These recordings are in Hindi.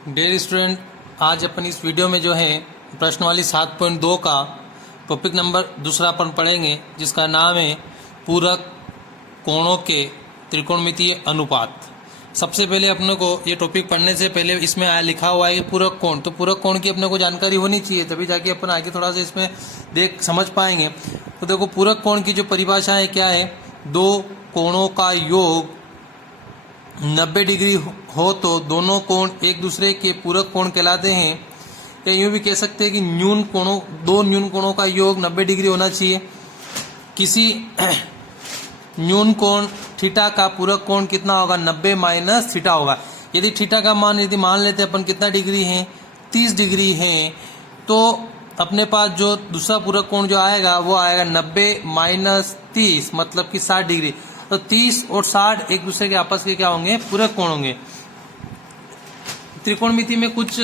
डियर स्टूडेंट, आज अपन इस वीडियो में जो है प्रश्नवाली 7.2 का टॉपिक नंबर दूसरा अपन पढ़ेंगे, जिसका नाम है पूरक कोणों के त्रिकोणमितीय अनुपात। सबसे पहले अपने को ये टॉपिक पढ़ने से पहले इसमें लिखा हुआ है कि पूरक कोण, तो पूरक कोण की अपने को जानकारी होनी चाहिए, तभी जाके अपन आगे थोड़ा सा इसमें समझ पाएंगे। तो देखो, पूरक कोण की जो परिभाषा है क्या है, दो कोणों का योग 90 डिग्री हो तो दोनों कोण एक दूसरे के पूरक कोण कहलाते हैं। या यूँ भी कह सकते हैं कि दो न्यून कोणों का योग 90 डिग्री होना चाहिए। किसी न्यून कोण थीटा का पूरक कोण कितना होगा, 90 माइनस थीटा होगा। यदि थीटा का मान यदि मान लेते हैं अपन कितना डिग्री है, 30 डिग्री है, तो अपने पास जो दूसरा पूरक कोण जो आएगा वो आएगा 90 माइनस 30, मतलब कि 60 डिग्री। तो 30 और 60 एक दूसरे के आपस के क्या होंगे, पूरक कोण होंगे। त्रिकोणमिति में कुछ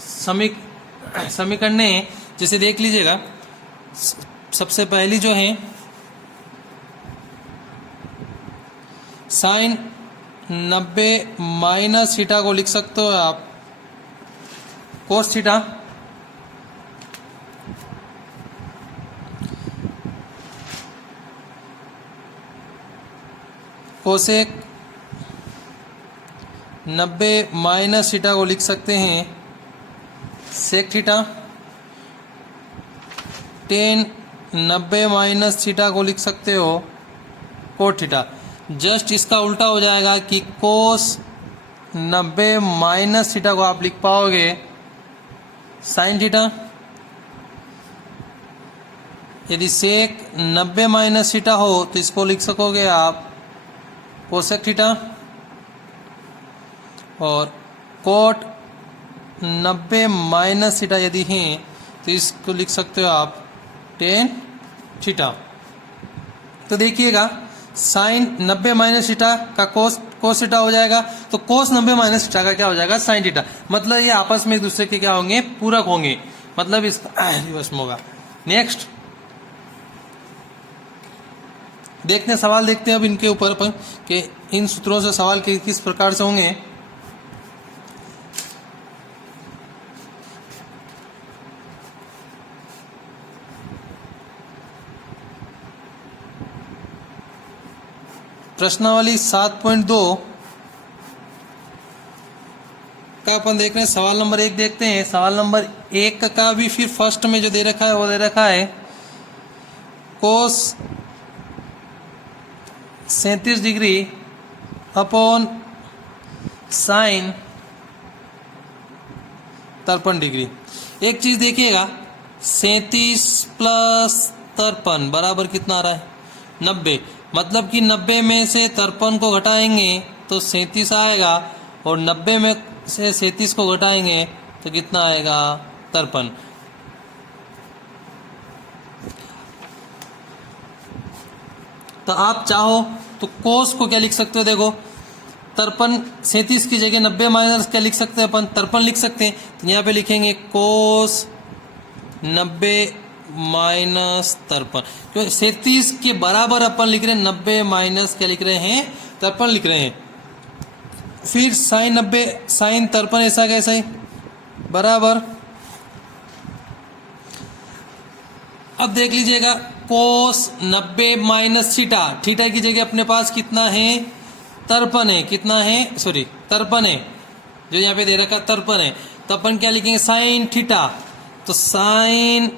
समीकरण हैं, जैसे देख लीजिएगा। सबसे पहली जो है साइन 90 माइनस थीटा को लिख सकते हो आप cos theta, cosec 90 minus theta को लिख सकते हैं sec theta, tan 90 minus theta को लिख सकते हो कोट थीटा। जस्ट इसका उल्टा हो जाएगा कि कोस 90 माइनस थीटा को आप लिख पाओगे साइन थीटा। यदि सेक 90 माइनस थीटा हो तो इसको लिख सकोगे आप कोसेक थीटा, और कोट 90 माइनस थीटा यदि है तो इसको लिख सकते हो आप टेन थीटा। तो देखिएगा, साइन 90 माइनस थीटा का कोस थीटा हो जाएगा, तो कोस 90 माइनस थीटा का क्या हो जाएगा, साइन थीटा। मतलब ये आपस में एक दूसरे के क्या होंगे, पूरक होंगे, मतलब इसका रिवर्स में होगा। नेक्स्ट देखते हैं, सवाल देखते हैं अब इनके ऊपर पर कि इन सूत्रों से सवाल किस प्रकार से होंगे। प्रश्नावली 7.2 का अपन देख रहे हैं। सवाल नंबर 1 देखते हैं। सवाल नंबर 1 का भी फिर फर्स्ट में जो दे रखा है वो दे रखा है कोस 37 डिग्री अपॉन साइन 53 डिग्री। एक चीज देखिएगा, 37 प्लस 53 बराबर कितना आ रहा है, 90। मतलब कि 90 में से 53 को घटाएंगे तो 37 आएगा, और 90 में से 37 को घटाएंगे तो कितना आएगा, 53। तो आप चाहो तो कोस को क्या लिख सकते हो, देखो 53 37 की जगह 90 माइनस क्या लिख सकते हैं अपन, 53 लिख सकते हैं। तो यहाँ पे लिखेंगे कोस 90 माइनस 53, क्योंकि 37 के बराबर अपन लिख रहे हैं 90 माइनस क्या लिख रहे हैं, 53 लिख रहे हैं। फिर साइन 90 साइन 53 ऐसा कैसा है बराबर। अब देख लीजिएगा, कोस 90 माइनस थीटा, थीटा की जगह अपने पास कितना है, 53 है, कितना है, सॉरी 53 है, जो यहाँ पे दे रखा 53 है। तो अपन क्या लिखेंगे, साइन थीटा, तो साइन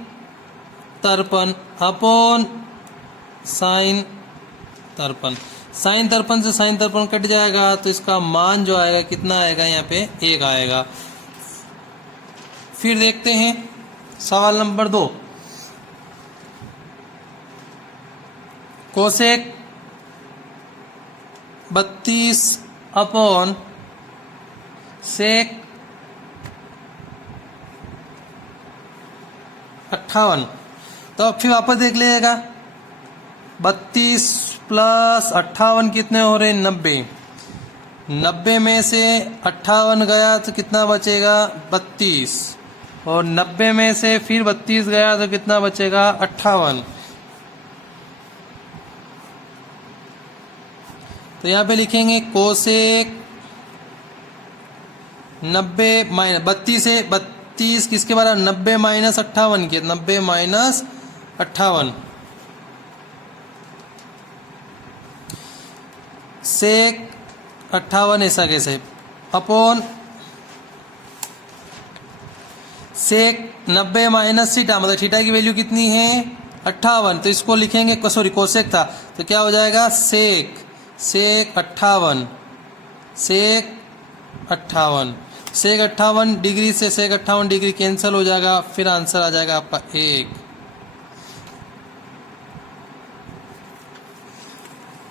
53 अपॉन साइन 53। साइन 53 से साइन 53 कट जाएगा, तो इसका मान जो आएगा कितना आएगा, यहाँ पे 1 आएगा। फिर देखते हैं सवाल नंबर 2, कोसेक 32 अपॉन सेक 58। तो अब फिर वापस देख लीजिएगा, 32 प्लस 58 कितने हो रहे हैं, 90। 90 में से 58 गया तो कितना बचेगा, 32, और 90 में से फिर 32 गया तो कितना बचेगा, 58। तो यहाँ पे लिखेंगे कोसेक 90 माइनस 32 है, 32 किसके बराबर, 90 माइनस 58 के, 90 माइनस 58 सेक 58 ऐसा कैसे, अपॉन सेक 90 माइनस थीटा, मतलब थीटा की वैल्यू कितनी है 58, तो इसको लिखेंगे, सॉरी कोसेक था, तो क्या हो जाएगा सेक 58 सेक 58 डिग्री से सेक 58 डिग्री कैंसिल हो जाएगा, फिर आंसर आ जाएगा आपका 1।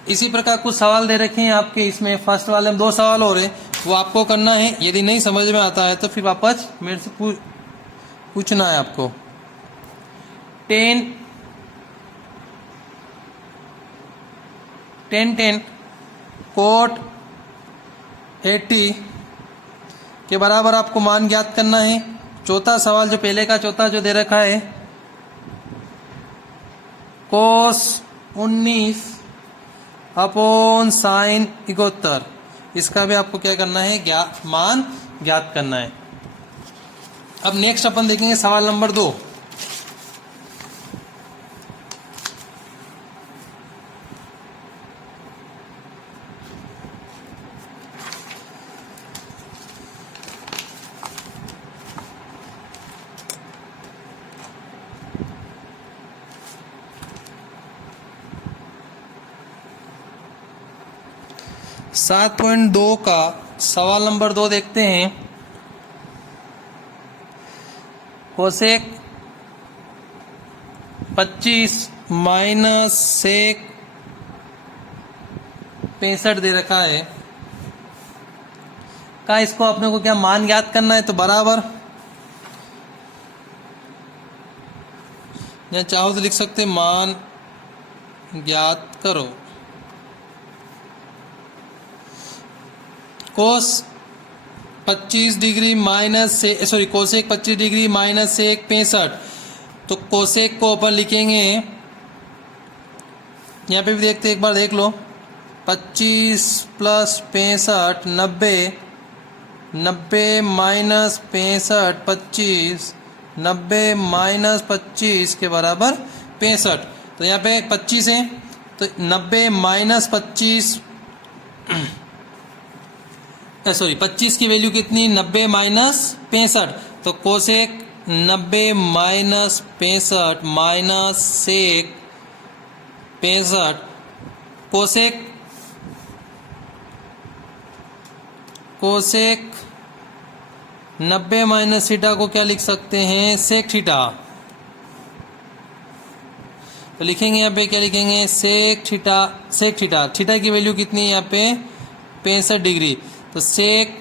इसी प्रकार कुछ सवाल दे रखे हैं आपके, इसमें फर्स्ट वाले में 2 सवाल हो रहे हैं, वो आपको करना है। यदि नहीं समझ में आता है तो फिर वापस मेरे से पूछना है आपको। 10 कोट 80 के बराबर आपको मान ज्ञात करना है। चौथा सवाल जो पहले का चौथा जो दे रखा है, कोस 19 अपॉन साइन 71, इसका भी आपको क्या करना है, मान ज्ञात करना है। अब नेक्स्ट अपन देखेंगे सवाल नंबर 2। सात 7.2 का सवाल नंबर 2 देखते हैं। कोसेक 25 माइनस सेक 65 दे रखा है का, इसको अपने को क्या मान ज्ञात करना है, तो बराबर या चाहो तो लिख सकते मान ज्ञात करो। कोस 25 डिग्री माइनस से, sorry cosec 25 degree minus sec 65, तो कोसेक को अपन लिखेंगे, यहाँ पे भी देखते एक बार देख लो, 25 प्लस 65 90 माइनस 65 25, 90 माइनस 25 के बराबर 65, तो यहाँ पे 25 है, तो 90 माइनस 25 सॉरी 25 की वैल्यू कितनी, 90 माइनस 65, तो cosec 90 minus 65 minus sec 65, cosec 90 minus theta को क्या लिख सकते हैं, सेक थीटा, तो लिखेंगे यहाँ पे क्या लिखेंगे, सेक थीटा, थीटा की वैल्यू कितनी है यहाँ पे 65 डिग्री, तो सेक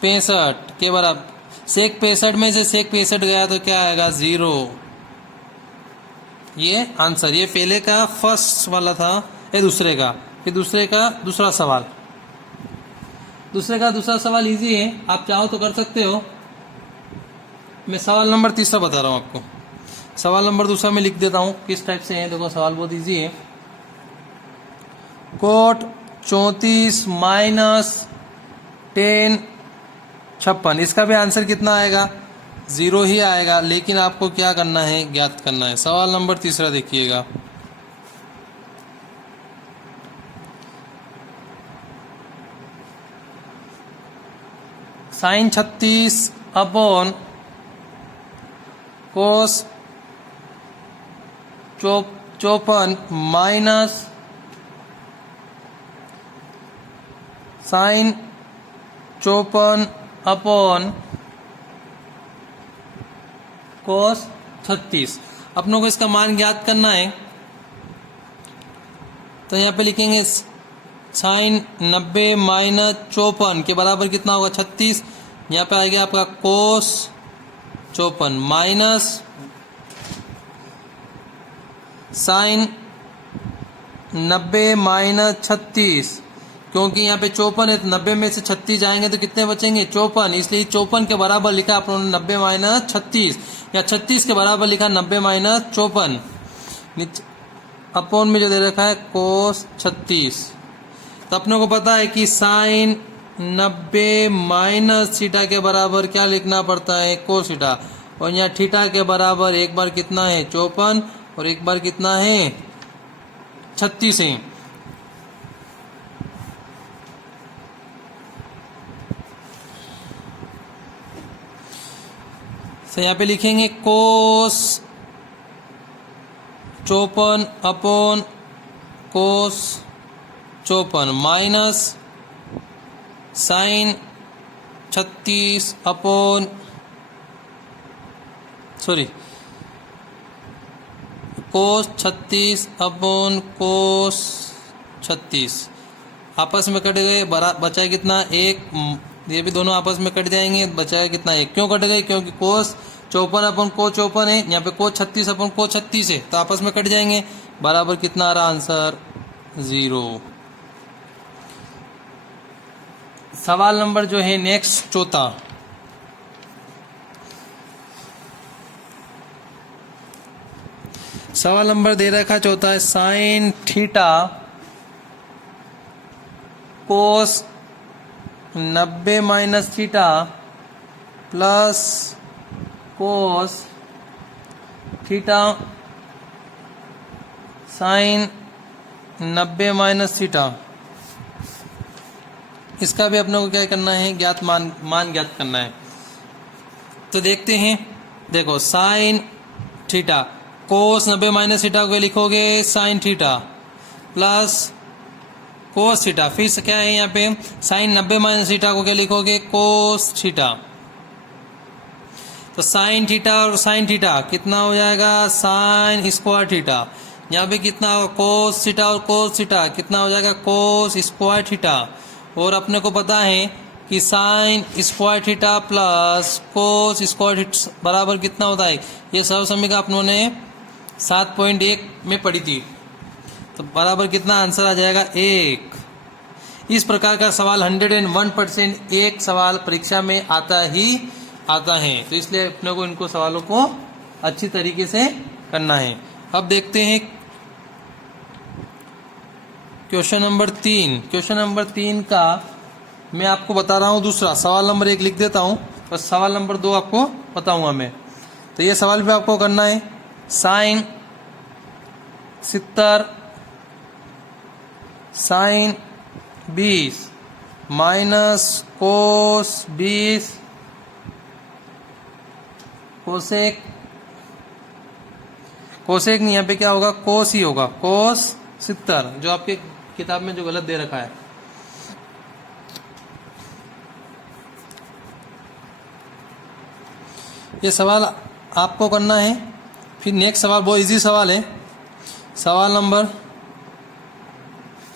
65 के बराबर, सेक 65 में से सेक 65 गया तो क्या आएगा 0। ये आंसर, ये पहले का फर्स्ट वाला था, ये दूसरे का, फिर दूसरे का दूसरा सवाल। दूसरे का दूसरा सवाल इजी है, आप चाहो तो कर सकते हो। मैं सवाल नंबर 3 बता रहा हूँ आपको। सवाल नंबर 2 में लिख देता हूँ किस टाइप से है। देखो सवाल बहुत इजी है। कोट 34 माइनस 10 56, इसका भी आंसर कितना आएगा, 0 ही आएगा, लेकिन आपको क्या करना है, ज्ञात करना है। सवाल नंबर 3 देखिएगा। Sine 36 upon cos 54 minus sine 54 upon cos 36, अपनों को इसका मान ज्ञात करना है। तो यहाँ पे लिखेंगे साइन 90 माइनस 54 के बराबर कितना होगा 36, यहाँ पे आएगा आपका कोस 54 माइनस साइन 90 माइनस 36, क्योंकि यहाँ पे 54 है तो 90 में से 36 जाएंगे तो कितने बचेंगे 54, इसलिए 54 के बराबर लिखा आप लोगों ने 90 माइनस 36, या 36 के बराबर लिखा 90 माइनस 54, अपॉन में जो दे रखा है कोस 36। तो अपने को पता है कि साइन 90 माइनस थीटा के बराबर क्या लिखना पड़ता है, कोस थीटा। और यहाँ थीटा के बराबर एक बार कितना है 54 और एक बार कितना है 36 है। तो यहाँ पे लिखेंगे cos 54 upon cos 54 minus sine 36 upon cos 36 upon cos 36 आपस में कट गए, बचा कितना एक, ये भी दोनों आपस में कट जाएंगे, बचा कितना एक। क्यों कट गए, क्योंकि कोस 54 अपन को 54 है, यहाँ पे कोस 36 अपन को 36 है, तो आपस में कट जाएंगे। बराबर कितना आ रहा आंसर 0। सवाल नंबर जो है नेक्स्ट चौथा, सवाल नंबर दे रखा चौथा है sine theta cos 90 minus theta plus cos theta sine 90 minus theta. इसका भी अपने को क्या करना है, ज्ञात मान ज्ञात करना है। तो देखते हैं, देखो sine theta cos 90 minus theta को लिखोगे sine theta plus cos theta, फिर से क्या है यहाँ पे साइन 90 माइनस थीटा को क्या लिखोगे कोस थीटा। तो साइन थीटा और साइन थीटा कितना हो जाएगा साइन स्क्वायर थीटा। यहाँ पे कितना होगा कोस थीटा और कोस थीटा कितना हो जाएगा कोस स्क्वायर थीटा। और अपने को पता है कि sign square theta plus cos square theta बराबर कितना होता है, ये सर्व समीकरण अपनों ने 7.1 में पढ़ी थी। तो बराबर कितना आंसर आ जाएगा 1। इस प्रकार का सवाल 101% एक सवाल परीक्षा में आता है, तो इसलिए अपने को इनको सवालों को अच्छी तरीके से करना है। अब देखते हैं क्वेश्चन नंबर 3। क्वेश्चन नंबर 3 का मैं आपको बता रहा हूँ दूसरा, सवाल नंबर 1 लिख देता हूँ और सवाल नंबर 2 आपको बताऊंगा मैं। तो ये सवाल भी आपको करना है sine 70 sine 20 minus cos 20 cosec नहीं, यहाँ पे क्या होगा कोस ही होगा, कोस 70 जो आपके किताब में जो गलत दे रखा है। ये सवाल आपको करना है। फिर नेक्स्ट सवाल बहुत इजी सवाल है, सवाल नंबर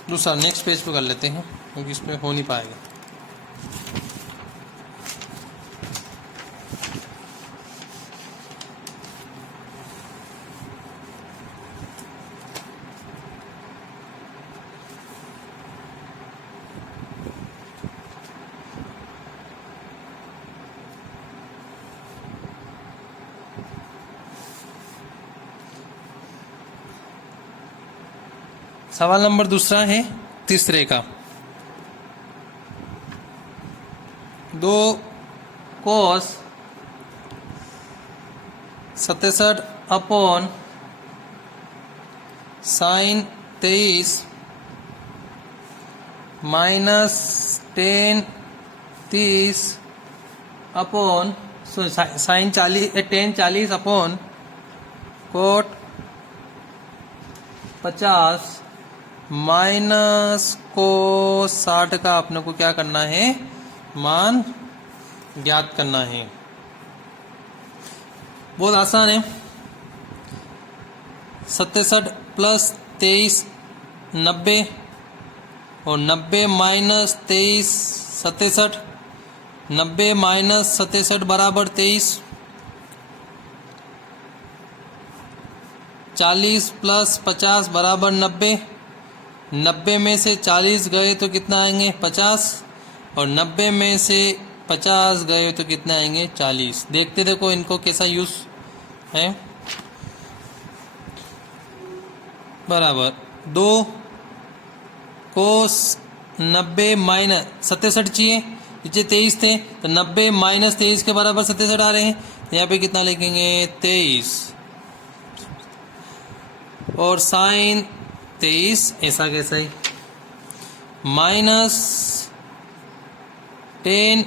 दूसरा नेक्स्ट पेज पे कर लेते हैं क्योंकि इसमें हो नहीं पाएगा। सवाल नंबर दूसरा है तीसरे का, 2 कोस 67 upon sine 23 minus 10 30 upon sine 40 upon coat 50 minus को 60 का अपने को क्या करना है मान ज्ञात करना है। बहुत आसान है। 67 प्लस 23 90 और 90 माइनस 23 67, 90 माइनस 67 बराबर 23, 40 प्लस 50 बराबर 90, 90 में से 40 गए तो कितना आएंगे 50 और 90 में से 50 गए तो कितना आएंगे 40। देखते देखो इनको कैसा यूज है। बराबर 2 कोस 90 माइनस 67 चाहिए, पीछे 23 थे तो 90 माइनस 23 के बराबर 67 आ रहे हैं। यहाँ पे कितना लिखेंगे 23 और साइन 23 ऐसा कैसा ही माइनस 10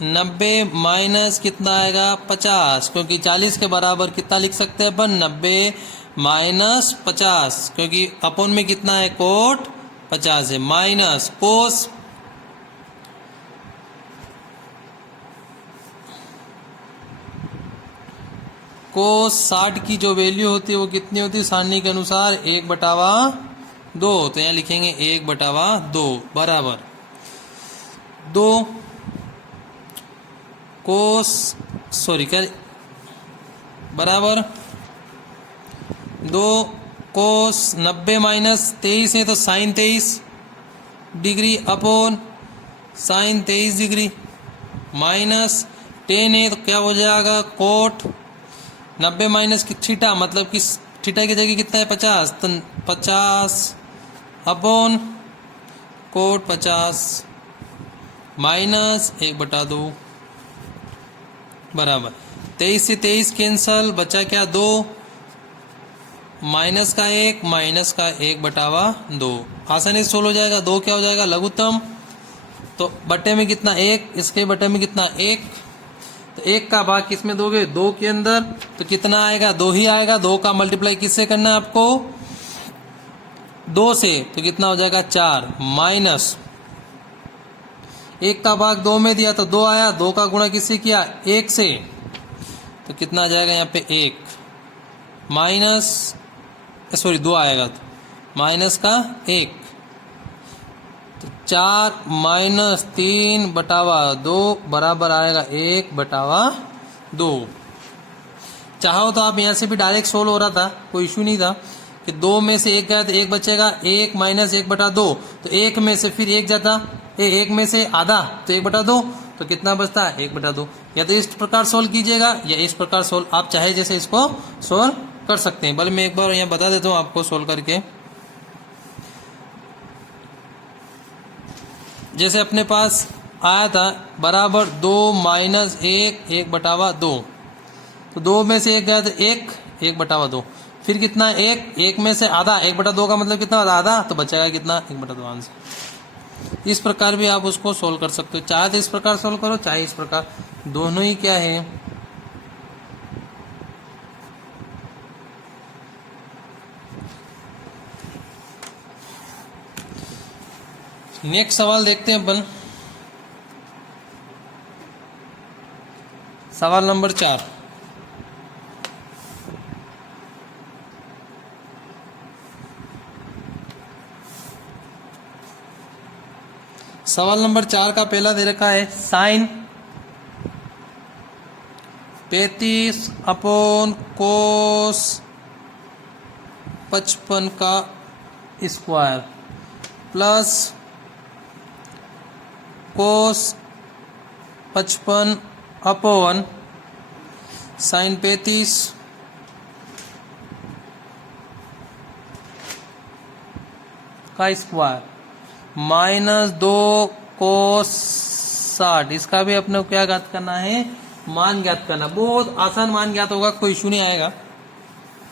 90 माइनस कितना आएगा 50, क्योंकि 40 के बराबर कितना लिख सकते हैं अपन 90 माइनस 50, क्योंकि अपन में कितना है कोट 50 है, माइनस कोस कोस 60 की जो वैल्यू होती है वो कितनी होती है सारणी के अनुसार 1/2, तो यहाँ लिखेंगे 1/2 बराबर 2 कोस क्या बराबर 2 कोस 90 माइनस 23 है तो sine 23 degree upon sine 23 degree minus 10 है तो क्या हो जाएगा कोट 90 माइनस की थीटा, मतलब कि थीटा की जगह कितना है 50, तो 50 अपॉन कोट 50 माइनस 1/2 बराबर 23 से 23 कैंसल, बचा क्या 2 माइनस का 1 माइनस का 1/2 आसानी से सोल्व हो जाएगा। 2 क्या हो जाएगा लघुत्तम, तो बटे में कितना 1, इसके बटे में कितना 1, तो 1 का भाग किस में दोगे 2 के अंदर, तो कितना आएगा 2 ही आएगा। 2 का मल्टीप्लाई किससे करना है आपको 2 से, तो कितना हो जाएगा 4 माइनस 1 का भाग 2 में दिया तो 2 आया, 2 का गुणा किससे किया 1 से, तो कितना आ जाएगा यहाँ पे 1 माइनस 2 आएगा तो माइनस का 1, तो 4 माइनस 3/2 बराबर आएगा 1/2। चाहो तो आप यहाँ से भी डायरेक्ट सोल्व हो रहा था, कोई इशू नहीं था कि 2 में से 1 गया तो 1 बचेगा, 1 माइनस 1/2, तो 1 में से फिर 1 जाता, 1 में से आधा तो 1/2, तो कितना बचता है 1/2। या तो इस प्रकार सोल्व कीजिएगा या इस प्रकार सोल्व, आप चाहे जैसे इसको सोल्व कर सकते हैं। बल्कि मैं एक बार यहाँ बता देता हूँ आपको सोल्व करके। जैसे अपने पास आया था बराबर 2 माइनस 1 1/2, तो 2 में से 1 गया तो 1 1/2, फिर कितना 1 में से आधा 1/2 का मतलब कितना आधा, तो बचेगा कितना 1/2 आंसर। इस प्रकार भी आप उसको सोल्व कर सकते हो, चाहे तो इस प्रकार सोल्व करो चाहे इस प्रकार, दोनों ही क्या है नेक्स्ट सवाल देखते हैं अपन, सवाल नंबर 4। सवाल नंबर 4 का पहला दे रखा है साइन 35 अपॉन कोस 55 का square plus cos 55 upon sine 35 का स्क्वायर माइनस 2 कोस 60। इसका भी अपने को क्या ज्ञात करना है मान ज्ञात करना। बहुत आसान मान ज्ञात होगा, कोई इशू नहीं आएगा,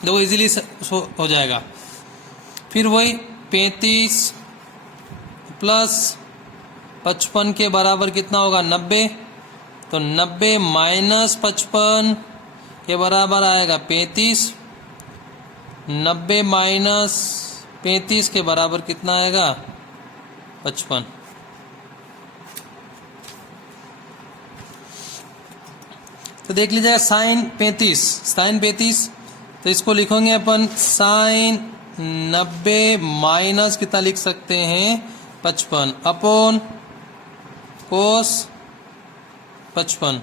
देखो इजीली हो जाएगा। फिर वही 35 प्लस 55 के बराबर कितना होगा 90, तो 90 माइनस 55 के बराबर आएगा 35, 90 माइनस 35 के बराबर कितना आएगा 55। तो देख लीजिएगा साइन 35 तो इसको लिखेंगे अपन साइन 90 माइनस कितना लिख सकते हैं 55 अपॉन कोस 55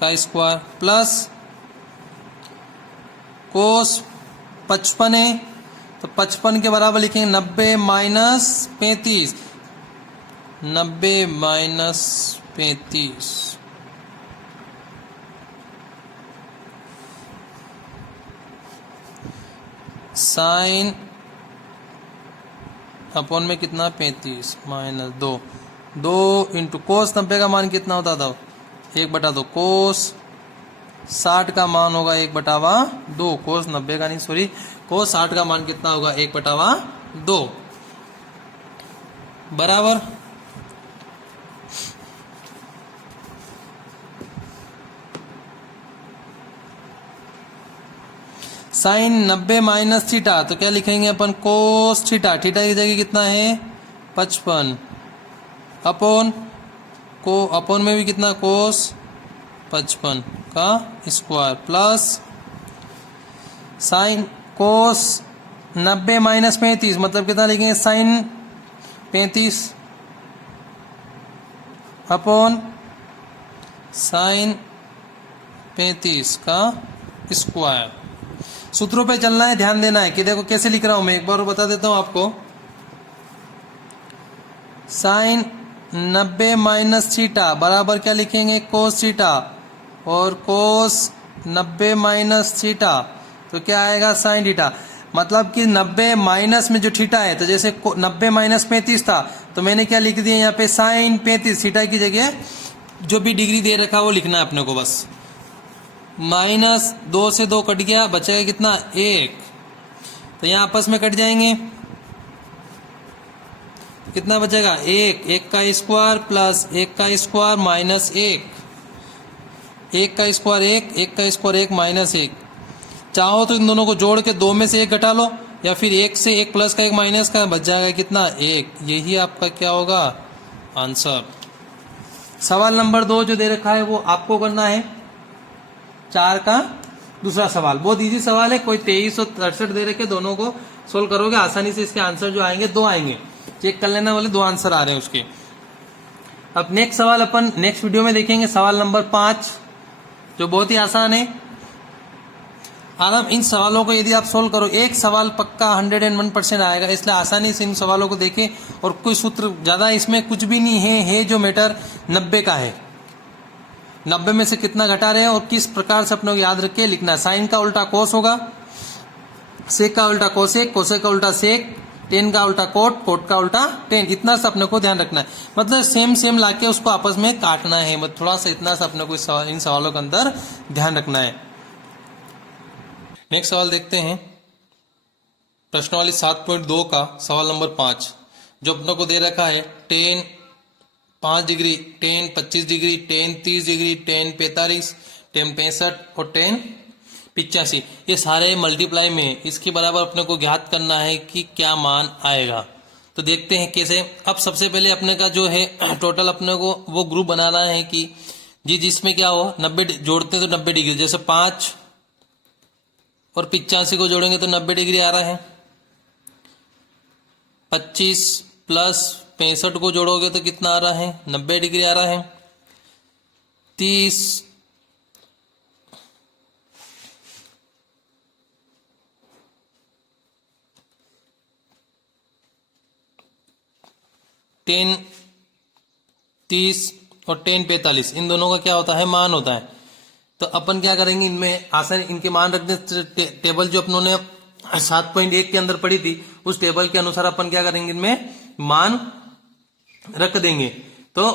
का स्क्वायर प्लस कोस 55 है तो 55 के बराबर लिखेंगे 90 माइनस 35, 90 माइनस 35 साइन अपॉन में कितना 35 माइनस 2, 2 इंटू कोस 90 का मान कितना होता था 1/2, कोस 60 का मान होगा 1/2, कोस 90 का नहीं सॉरी कोस 60 का मान कितना होगा 1/2 बराबर। साइन 90 माइनस थीटा तो क्या लिखेंगे अपन कोस थीटा, थीटा की जगह कितना है 55 अपॉन में भी कितना कोस 55 का square plus sine cos 90 minus 35 मतलब कितना लिखेंगे साइन 35 अपॉन साइन 35 का स्क्वायर। सूत्रों पे चलना है, ध्यान देना है कि देखो कैसे लिख रहा हूं मैं, एक बार बता देता हूं आपको। साइन 90 माइनस थीटा बराबर क्या लिखेंगे कोस थीटा, और कोस 90 माइनस थीटा तो क्या आएगा साइन थीटा। मतलब कि 90 माइनस में जो थीटा है, तो जैसे 90 माइनस 35 था तो मैंने क्या लिख दिया यहाँ पे साइन 35, थीटा की जगह जो भी डिग्री दे रखा वो लिखना है अपने को बस। माइनस 2 से 2 कट गया, बचेगा कितना 1, तो यहाँ आपस में कट जाएंगे, कितना बचेगा 1, 1 का स्क्वायर प्लस 1 का स्क्वायर माइनस 1, 1 का स्क्वायर 1, 1 का स्क्वायर 1 माइनस 1। चाहो तो इन दोनों को जोड़ के 2 में से 1 घटा लो, या फिर 1 से 1 प्लस का 1 माइनस का, बच जाएगा कितना 1। यही आपका क्या होगा आंसर। सवाल नंबर 2 जो दे रखा है वो आपको करना है, 4 का दूसरा सवाल। बहुत इजी सवाल है, कोई 23 और 63 दे रखे, दोनों को सोल्व करोगे आसानी से इसके आंसर जो आएंगे 2 आएंगे, चेक कर लेना वाले 2 आंसर आ रहे हैं उसके। अब नेक्स्ट सवाल अपन नेक्स्ट वीडियो में देखेंगे, सवाल नंबर 5 जो बहुत ही आसान है। आराम इन सवालों को यदि आप सोल्व करो, एक सवाल पक्का 101% आएगा, इसलिए आसानी से इन सवालों को देखें। और कोई सूत्र ज्यादा इसमें कुछ भी नहीं है जो मैटर 90 का है, 90 में से कितना घटा रहे हैं और किस प्रकार से अपने को याद रख के लिखना है। साइन का उल्टा कोस होगा, सेक का उल्टा कोसेक, कोसेक का उल्टा सेक, टेन का उल्टा कोट, कोट का उल्टा टेन, इतना सा अपने को ध्यान रखना है। मतलब सेम लाके उसको आपस में काटना है, मतलब थोड़ा सा इतना सा अपने को इन सवालों के अंदर ध्यान रखना है। नेक्स्ट सवाल देखते हैं, प्रश्नावली 7.2 का सवाल नंबर 5 जो अपने को दे रखा है ten 5 degree, ten 25 degree, ten 30 degree, ten 45, ten 65 और टेन 85, ये सारे मल्टीप्लाई में इसके बराबर अपने को ज्ञात करना है कि क्या मान आएगा। तो देखते हैं कैसे। अब सबसे पहले अपने का जो है टोटल अपने को वो ग्रुप बनाना है कि जी जिसमें क्या हो 90 जोड़ते हैं तो 90 डिग्री, जैसे 5 और 85 को जोड़ेंगे तो 90 डिग्री आ रहा है, 25 प्लस 65 को जोड़ोगे तो कितना आ रहा है 90 डिग्री आ रहा है, 30 10 30 और 10 45 इन दोनों का क्या होता है मान होता है। तो अपन क्या करेंगे इनमें आसानी इनके मान रख दे, टेबल जो अपनों ने 7.1 के अंदर पढ़ी थी उस टेबल के अनुसार अपन क्या करेंगे इनमें मान रख देंगे। तो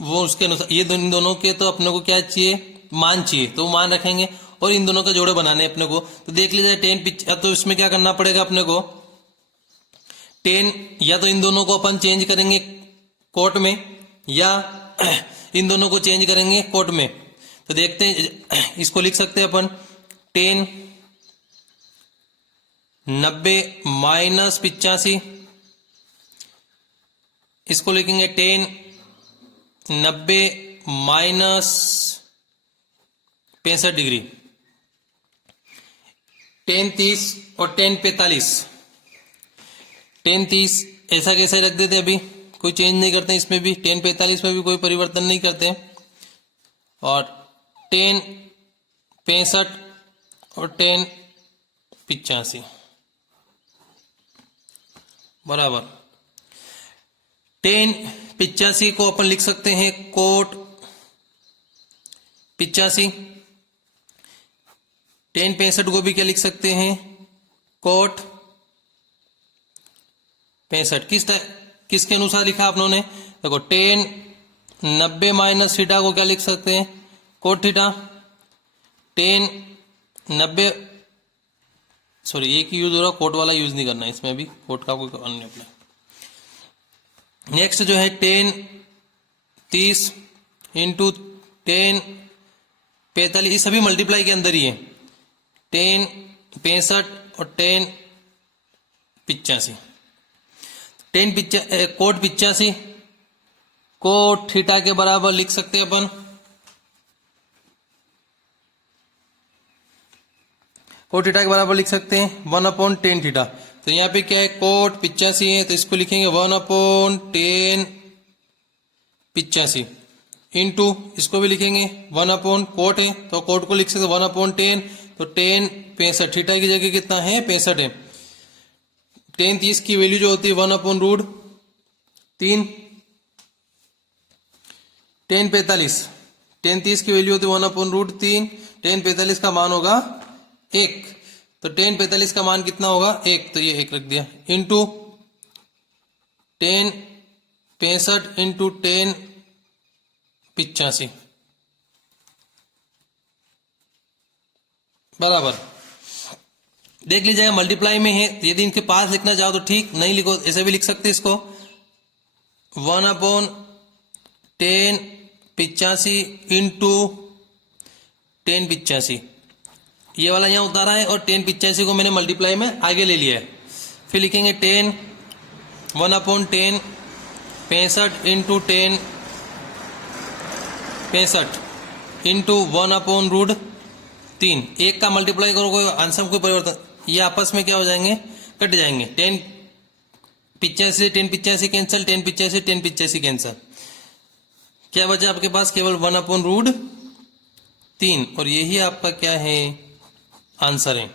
वो उसके अनुसार ये इन दोनों के तो अपने को क्या चाहिए मान चाहिए, तो मान रखेंगे और इन दोनों का जोड़े बनाने अपने को। तो देख लीजिए 10 तो इसमें क्या करना पड़ेगा अपने को 10 या तो इन दोनों को अपन चेंज करेंगे कोट में या इन दोनों को चेंज करेंगे कोट में। तो देखते हैं इसको लिख सकते हैं अपन 10 90 माइनस 85, इसको लिखेंगे 10 90 माइनस 65 डिग्री, 10 30 और 10 45, 10 30 ऐसा कैसे रख देते अभी कोई चेंज नहीं करते इसमें भी, 10 45 में भी कोई परिवर्तन नहीं करते, और 10 65 और 10 85 बराबर। 10 85 को अपन लिख सकते हैं कोट 85, 10 65 को भी क्या लिख सकते हैं कोट 65 किसके अनुसार लिखा आप लोगों ने? देखो टेन 90 माइनस थीटा को क्या लिख सकते हैं? Cot theta. टेन 90 सॉरी एक ही यूज हो रहा, कोट वाला यूज नहीं करना है इसमें, भी कोट का कोई अन्य अपना। नेक्स्ट जो है टेन 30 इंटू टेन 45, ये सभी मल्टीप्लाई के अंदर ही है। टेन 65 और टेन 85, कोट 85 कोट थीटा के बराबर लिख सकते हैं अपन। कोट थीटा के बराबर लिख सकते हैं 1/10 थीटा। तो यहाँ पे क्या है? कोट 85 है तो इसको लिखेंगे 1/10 85 इंटू इसको भी लिखेंगे 1/, कोट है तो कोट को लिख सकते 1/10, तो 10 65, थीटा की जगह कितना है? 65 है। टेन 30 की वैल्यू जो होती है 1/√3। टेन 45, टेन 30 की वैल्यू होती है 1/√3। टेन 45 का मान होगा 1, तो टेन 45 का मान कितना होगा? 1, तो ये 1 रख दिया इंटू टेन 65 इंटू टेन 85 बराबर। देख लीजिएगा मल्टीप्लाई में है, यदि इनके पास लिखना चाहो तो ठीक, नहीं लिखो ऐसे भी लिख सकते इसको 1/10 85 इंटू 10 85। ये वाला यहाँ उतारा है और 10 85 को मैंने मल्टीप्लाई में आगे ले लिया है। फिर लिखेंगे 10 1/10 65 इंटू 10 65 इंटू 1/√3। एक का मल्टीप्लाई करो, कोई आंसर में कोई परिवर्तन, ये आपस में क्या हो जाएंगे? कट जाएंगे। 10 85 10 85 कैंसिल, 10 85 10 85 कैंसिल, क्या बचा आपके पास? केवल 1/√3, और यही आपका क्या है? आंसर है।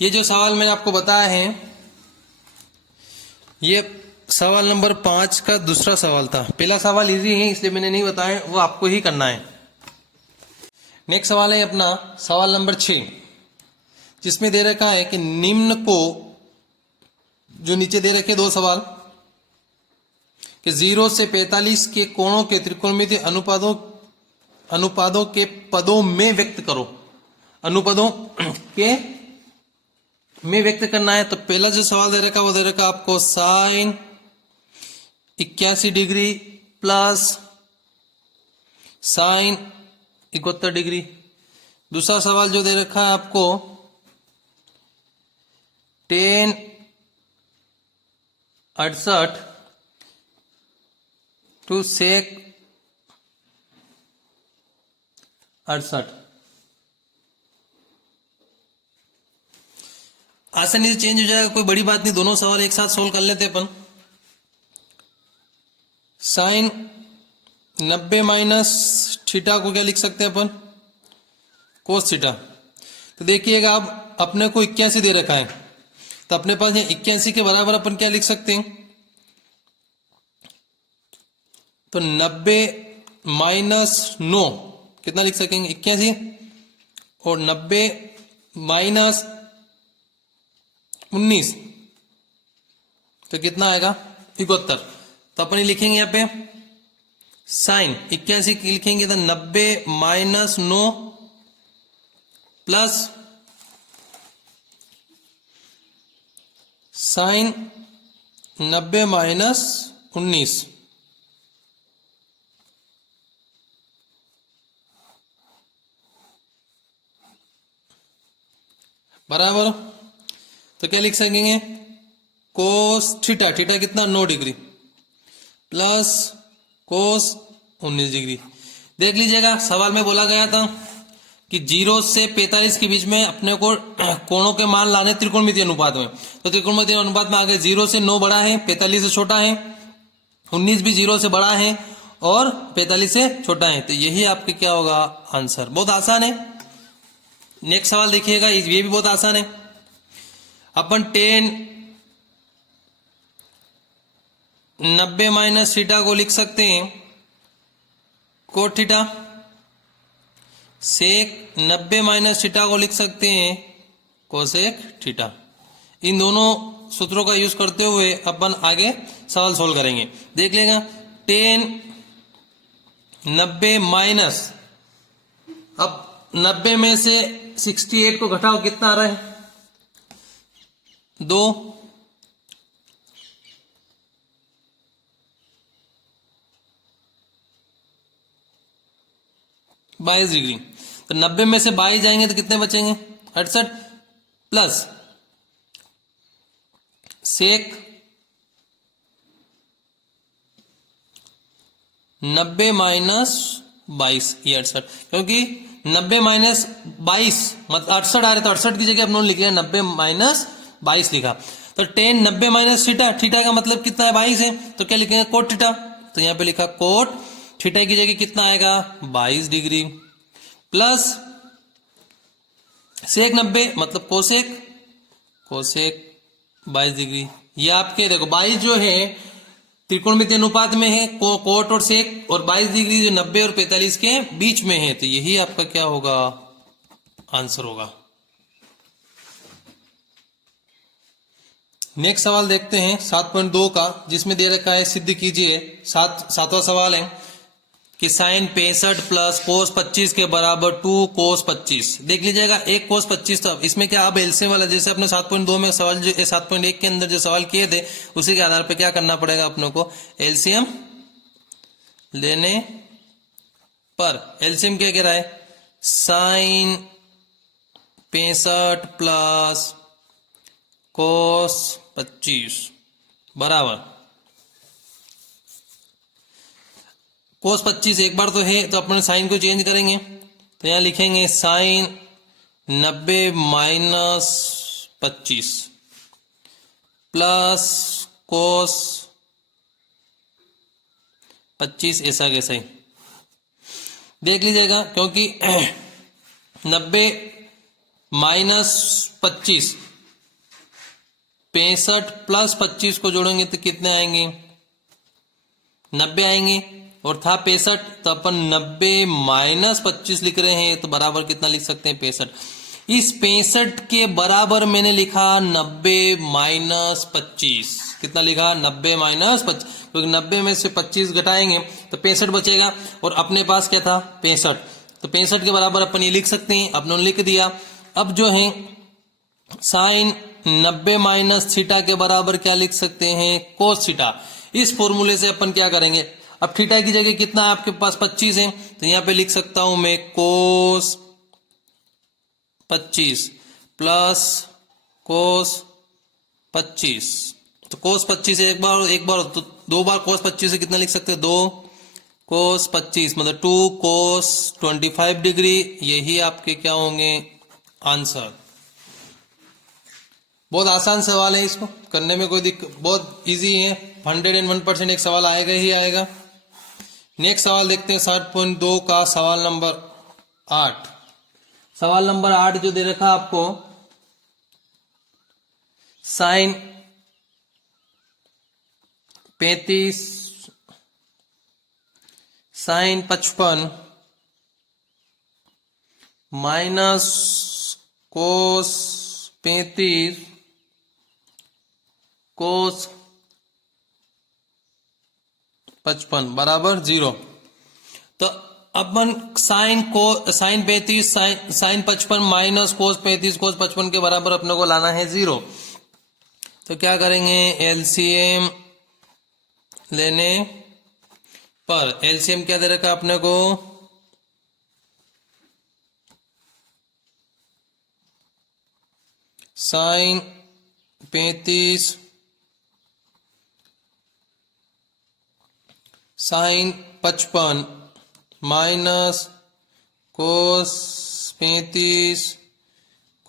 ये जो सवाल मैंने आपको बताया है, ये सवाल नंबर 5 का दूसरा सवाल था। पहला सवाल इजी है इसलिए मैंने नहीं बताया, वो आपको ही करना है। नेक्स्ट सवाल है अपना सवाल नंबर 6, जिसमें दे रखा है कि निम्न को, जो नीचे दे रखे दो सवाल कि 0 से 45 के कोणों के त्रिकोणमितीय अनुपादों के पदों में व्यक्त करो। अनुपदों के में व्यक्त करना है। तो पहला जो सवाल दे रखा वो दे रखा आपको sine 81 degree plus sine 71 degree. दूसरा सवाल जो दे रखा है आपको tan 68 टू sec 68। आसानी से चेंज हो जाएगा, कोई बड़ी बात नहीं, दोनों सवाल एक साथ सोल्व कर लेते अपन। साइन 90 माइनस थीटा को क्या लिख सकते हैं अपन? कोस थीटा। तो देखिएगा अब अपने को 81 दे रखा है, तो अपने पास यहाँ 81 के बराबर अपन क्या लिख सकते हैं? तो 90 माइनस 9 कितना लिख सकेंगे? 81, और 90 माइनस 19 तो कितना आएगा? 71। तो अपन लिखेंगे यहाँ पे साइन 81 की लिखेंगे तो 90 माइनस 9 प्लस साइन 90 माइनस 19 बराबर। तो क्या लिख सकेंगे? कोस थीटा, थीटा कितना? 9 डिग्री प्लस कोस 19 डिग्री। देख लीजिएगा सवाल में बोला गया था कि 0 से 45 के बीच में अपने को कोणों के मान लाने त्रिकोणमितीय अनुपात में। तो त्रिकोणमितीय अनुपात में आगे 0 से 9 बड़ा है, 45 से छोटा है, 19 भी 0 से बड़ा है और 45 से छोटा है। तो यही आपके क्या होगा? आंसर। बहुत आसान है। नेक्स्ट सवाल देखिएगा, ये भी बहुत आसान है। अपन tan 90 माइनस थीटा को लिख सकते हैं कोट थीटा, सेक 90 माइनस थीटा को लिख सकते हैं कोसेक थीटा। इन दोनों सूत्रों का यूज करते हुए अपन आगे सवाल सोल्व करेंगे। देख लेगा 10 90 माइनस, अब 90 में से 68 को घटाओ, कितना आ रहा है 2, 22 डिग्री। तो 90 में से 22 जाएंगे तो कितने बचेंगे 68, प्लस सेक 90 माइनस 22, ये 68, क्योंकि 90 माइनस 22 मतलब 68 आ रहे, तो 68 की जगह अपने लिख लिया 90 माइनस 22 लिखा। तो 10 90 माइनस थीटा, थीटा का मतलब कितना है 22 है, तो क्या लिखेंगे कोट थीटा, तो यहां पे लिखा कोट थीटा की जगह कितना आएगा 22 डिग्री, प्लस सेक 90 मतलब कोसेक, कोसेक 22 डिग्री। ये आपके देखो 22 जो है त्रिकोणमिति अनुपात में है, कोट और सेक, और 22 डिग्री जो 90 और 45 के बीच में है, तो यही आपका क्या होगा आंसर होगा। नेक्स्ट सवाल देखते हैं 7.2 का, जिसमें दे रखा है सिद्ध कीजिए, सातवां सवाल है कि साइन 65 प्लस कोस 25 के बराबर 2 कोस 25। देख लीजिएगा 1 कोस 25, तो इसमें क्या अब एलसीएम वाला, जैसे अपने 7.2 में सवाल जो 7.1 के अंदर जो सवाल किए थे उसी के आधार पे क्या करना पड़ेगा अपनों को, एलसीएम लेने पर। एलसीएम क्या कह रहा है, साइन 65 प्लस कोस 25 बराबर कोस 25 एक बार तो है, तो अपने साइन को चेंज करेंगे, तो यहां लिखेंगे साइन 90 माइनस 25 प्लस कोस 25, ऐसा कैसा ही देख लीजिएगा, क्योंकि 90 माइनस 25 65 प्लस 25 को जोड़ेंगे तो कितने आएंगे 90 आएंगे, और था 65, तो अपन 90 माइनस 25 लिख रहे हैं, तो बराबर कितना लिख सकते हैं 65। इस 65 के बराबर मैंने लिखा 90 माइनस 25, कितना लिखा 90 माइनस 25, क्योंकि 90 में से 25 घटाएंगे तो 65 बचेगा, और अपने पास क्या था 65, तो 65 के बराबर अपन ये लिख सकते हैं, अपने लिख दिया। अब जो है साइन 90 माइनस थीटा के बराबर क्या लिख सकते हैं कोस थीटा। इस फॉर्मूले से अपन क्या करेंगे, अब थीटा की जगह कितना है आपके पास 25 है, तो यहां पे लिख सकता हूं मैं कोस 25 प्लस कोस 25, तो कोस 25 एक बार तो 2 बार कोस 25 से कितना लिख सकते हैं 2 कोस 25 मतलब 2 कोस 25 डिग्री, यही आपके क्या होंगे आंसर। बहुत आसान सवाल है, इसको करने में कोई दिक्कत, बहुत इजी है, 101% एक सवाल आएगा ही आएगा। नेक्स्ट सवाल देखते हैं 7.2 का सवाल नंबर 8। सवाल नंबर 8 जो दे रखा आपको, साइन 35 साइन 55 माइनस कोस 35 कोस 55 बराबर 0। तो अपन साइन 35 साइन 55 माइनस कोस 35 कोस 55 के बराबर अपने को लाना है 0। तो क्या करेंगे, एलसीएम लेने पर, एलसीएम क्या दे रखा अपने को साइन 35 साइन 55 माइनस कोस 35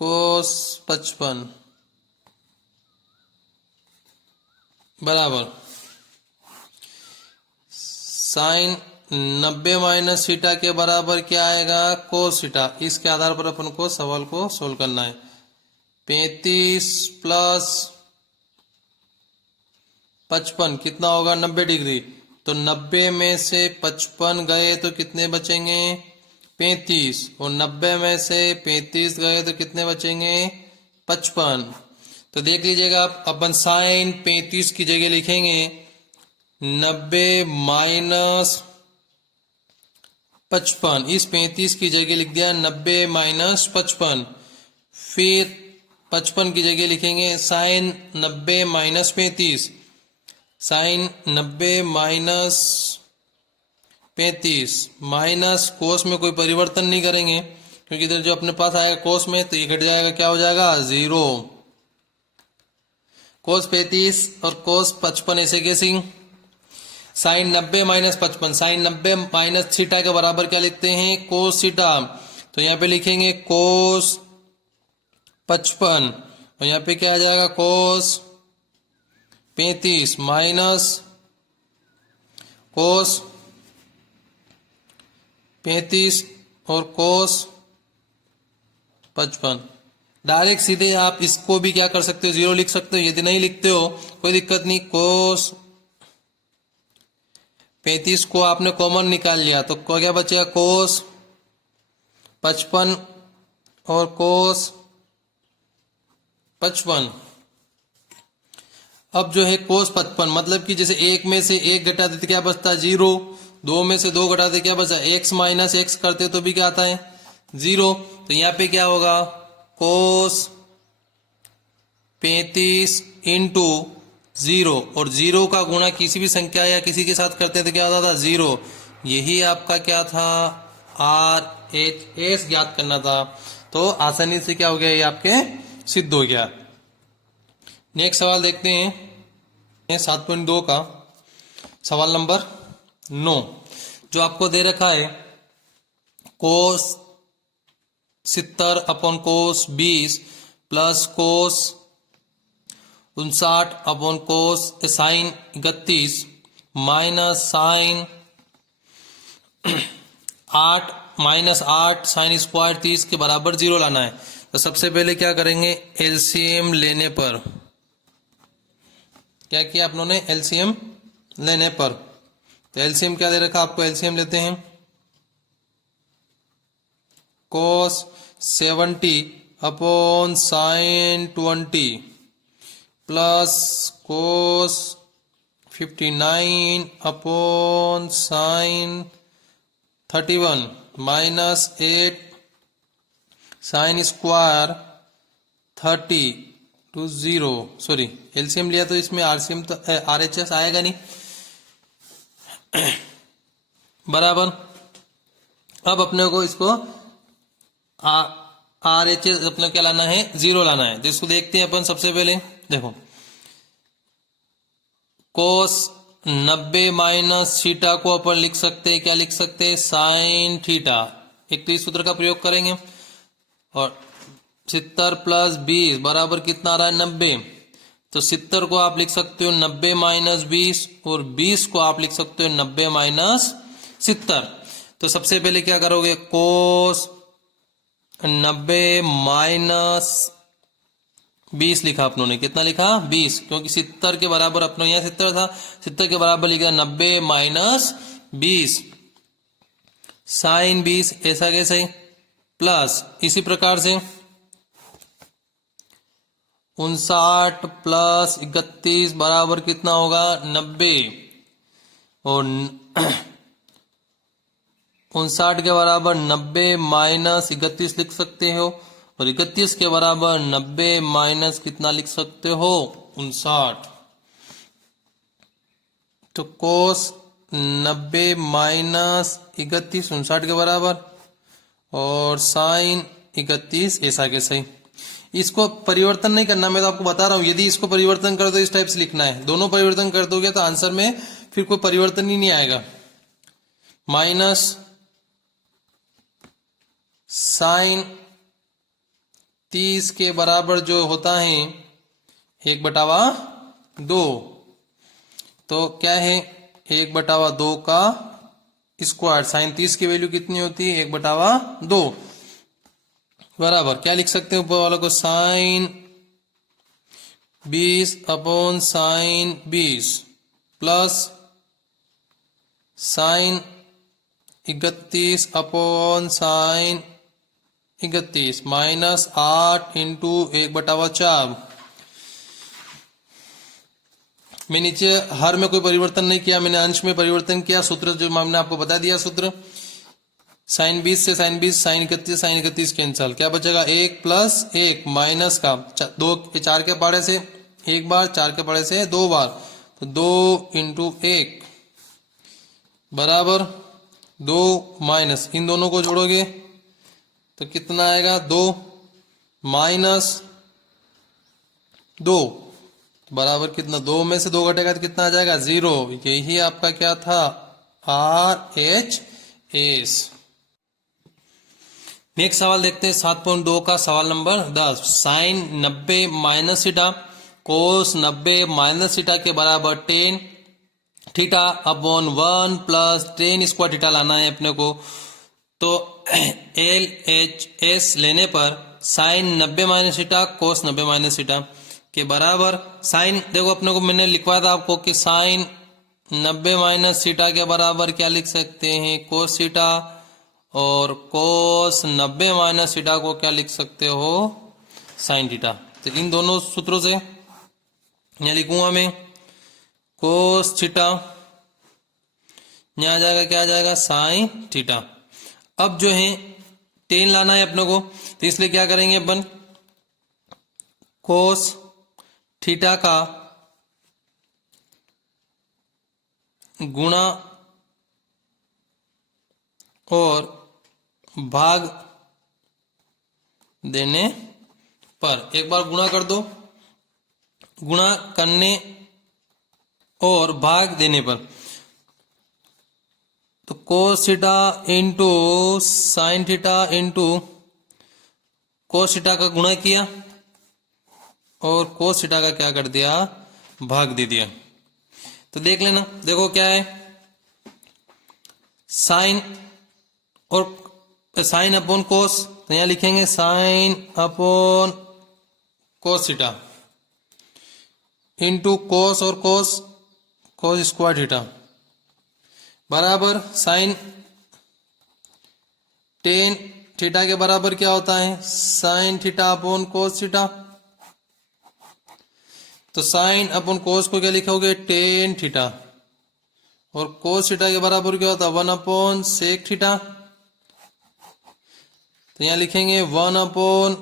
कोस 55 बराबर साइन 90 माइनस थीटा के बराबर क्या आएगा कोस थीटा। इसके आधार पर अपन को सवाल को सोल्व करना है। 35 प्लस 55 कितना होगा 90 डिग्री, तो 90 में से 55 गए तो कितने बचेंगे 35, और 90 में से 35 गए तो कितने बचेंगे 55। तो देख लीजिएगा आप, अपन साइन 35 की जगह लिखेंगे 90 माइनस 55। इस 35 की जगह लिख दिया 90 माइनस 55। फिर 55 की जगह लिखेंगे sine 90 minus 35, sine 90 minus 35 minus cos में कोई परिवर्तन नहीं करेंगे क्योंकि इधर जो अपने पास आएगा कोस में, तो ये घट जाएगा, क्या हो जाएगा 0। कोस 35 और कोस 55 ऐसे कैसे? Sine 90 minus 55, sine 90 minus theta के बराबर क्या लिखते हैं? Cos theta. तो यहाँ पे लिखेंगे कोस 55 और यहाँ पे क्या आ जाएगा? कोस 35 माइनस कोस 35 और कोस 55। डायरेक्ट सीधे आप इसको भी क्या कर सकते हो? 0 लिख सकते हो। यदि नहीं लिखते हो कोई दिक्कत नहीं, कोस 35 को आपने कॉमन निकाल लिया तो क्या बचेगा? कोस 55 और कोस 55। अब जो है कोस 55 मतलब कि जैसे एक में से एक घटा देते क्या बचता है? 0। 2 में से 2 घटाते क्या बचा? x माइनस एक्स करते तो भी क्या आता है? 0। तो यहाँ पे क्या होगा? कोस 35 इंटू 0, और 0 का गुणा किसी भी संख्या या किसी के साथ करते तो क्या होता था? 0। यही आपका क्या था? RHS ज्ञात करना था। तो आसानी से क्या हो गया? ये आपके सिद्ध हो गया। नेक्स्ट सवाल देखते हैं 7.2 का सवाल नंबर 9, जो आपको दे रखा है cos 70 upon cos 20 plus cos 59 upon cos sine 31 minus sine 8 minus 8 sine square 30 के बराबर 0 लाना है। तो सबसे पहले क्या करेंगे? एलसीएम लेने पर क्या किया आप लोगों ने? एलसीएम लेने पर। तो एलसीएम क्या दे रखा आपको? एलसीएम लेते हैं cos 70 upon sine 20 plus cos 59 upon sine 31 minus 8 sine square 30 two 0। Sorry, LCM लिया तो इसमें आरसीएम तो आरएचएस आएगा नहीं बराबर। अब अपने को इसको आरएचएस अपने क्या लाना है? 0 लाना है। तो इसको देखते हैं अपन। सबसे पहले देखो, कोस 90 माइनस थीटा को अपन लिख सकते हैं, क्या लिख सकते हैं? Sine theta. एक तो इस सूत्र का प्रयोग करेंगे, और 70 प्लस 20 बराबर कितना आ रहा है? 90। तो 70 को आप लिख सकते हो 90 माइनस 20, और 20 को आप लिख सकते हो 90 माइनस 70। तो सबसे पहले क्या करोगे? कोस 90 माइनस 20 लिखा अपनों ने। कितना लिखा? 20, क्योंकि 70 के बराबर अपनों यहाँ 70 था, 70 के बराबर लिखा 90 माइनस 20 साइन 20। ऐसा कैसे? प्लस इसी प्रकार से 59 प्लस 31 बराबर कितना होगा? 90, और 59 के बराबर 90 माइनस 31 लिख सकते हो, और 31 के बराबर 90 माइनस कितना लिख सकते हो? 59। तो कोस 90 माइनस 31 59 के बराबर, और साइन 31 ऐसा के सही। इसको परिवर्तन नहीं करना, मैं तो आपको बता रहा हूं। यदि इसको परिवर्तन कर दो, इस टाइप से लिखना है। दोनों परिवर्तन कर दोगे तो आंसर में फिर कोई परिवर्तन ही नहीं आएगा। माइनस साइन 30 के बराबर जो होता है 1/2, तो क्या है? 1/2 का स्क्वायर। साइन 30 की वैल्यू कितनी होती है? 1/2 बराबर क्या लिख सकते हैं ऊपर वालों को? Sine 20 upon sine 20 plus sine 31 upon sine 31 minus 8 into 1/4। मैं नीचे हर में कोई परिवर्तन नहीं किया, मैंने अंश में परिवर्तन किया। सूत्र जो मैंने आपको बता दिया, सूत्र साइन 20 से साइन 20, साइन 31 कैंसल, क्या बचेगा 1 प्लस 1 माइनस का 2, 4 के पाड़े से 1 बार, 4 के पाड़े से 2 बार, तो 2 इंटू 1 बराबर 2 माइनस, इन दोनों को जोड़ोगे तो कितना आएगा 2 माइनस 2 बराबर कितना, 2 में से 2 घटेगा तो कितना आ जाएगा 0। यही आपका क्या था RHS। नेक्स्ट सवाल देखते हैं 7.2 का सवाल number 10। Sine 90 minus theta cos 90 minus theta के बराबर tan theta upon 1 plus tan square theta लाना है अपने को। तो LHS लेने पर sine 90 minus theta cos 90 minus theta के बराबर, साइन देखो अपने को मैंने लिखवाया था आपको कि साइन 90 माइनस थीटा के बराबर क्या लिख सकते हैं कोस थीटा, और कोस 90 माइनस थीटा को क्या लिख सकते हो साइन थीटा। तो इन दोनों सूत्रों से यहां लिखूंगा मैं कोस थीटा, यहां आ जाएगा क्या आ जाएगा साइन थीटा। अब जो है टेन लाना है अपने को, तो इसलिए क्या करेंगे अपन, कोस थीटा का गुणा और भाग देने पर, एक बार गुणा कर दो, गुणा करने और भाग देने पर, तो cos theta into sine theta into cos theta का गुणा किया और कोस थीटा का क्या कर दिया भाग दे दिया। तो देख लेना, देखो क्या है, साइन और साइन अपॉन कोस, तो यहां लिखेंगे sine upon cos theta into cos और कोस कोस स्क्वायर थीटा बराबर साइन टेन थीटा के बराबर क्या होता है sign theta upon cos theta. तो साइन अपॉन कोस को क्या लिखोगे टेन थीटा, और कोस थीटा के बराबर क्या होता है 1 अपॉन सेक थीटा। तो यहां लिखेंगे 1 अपॉन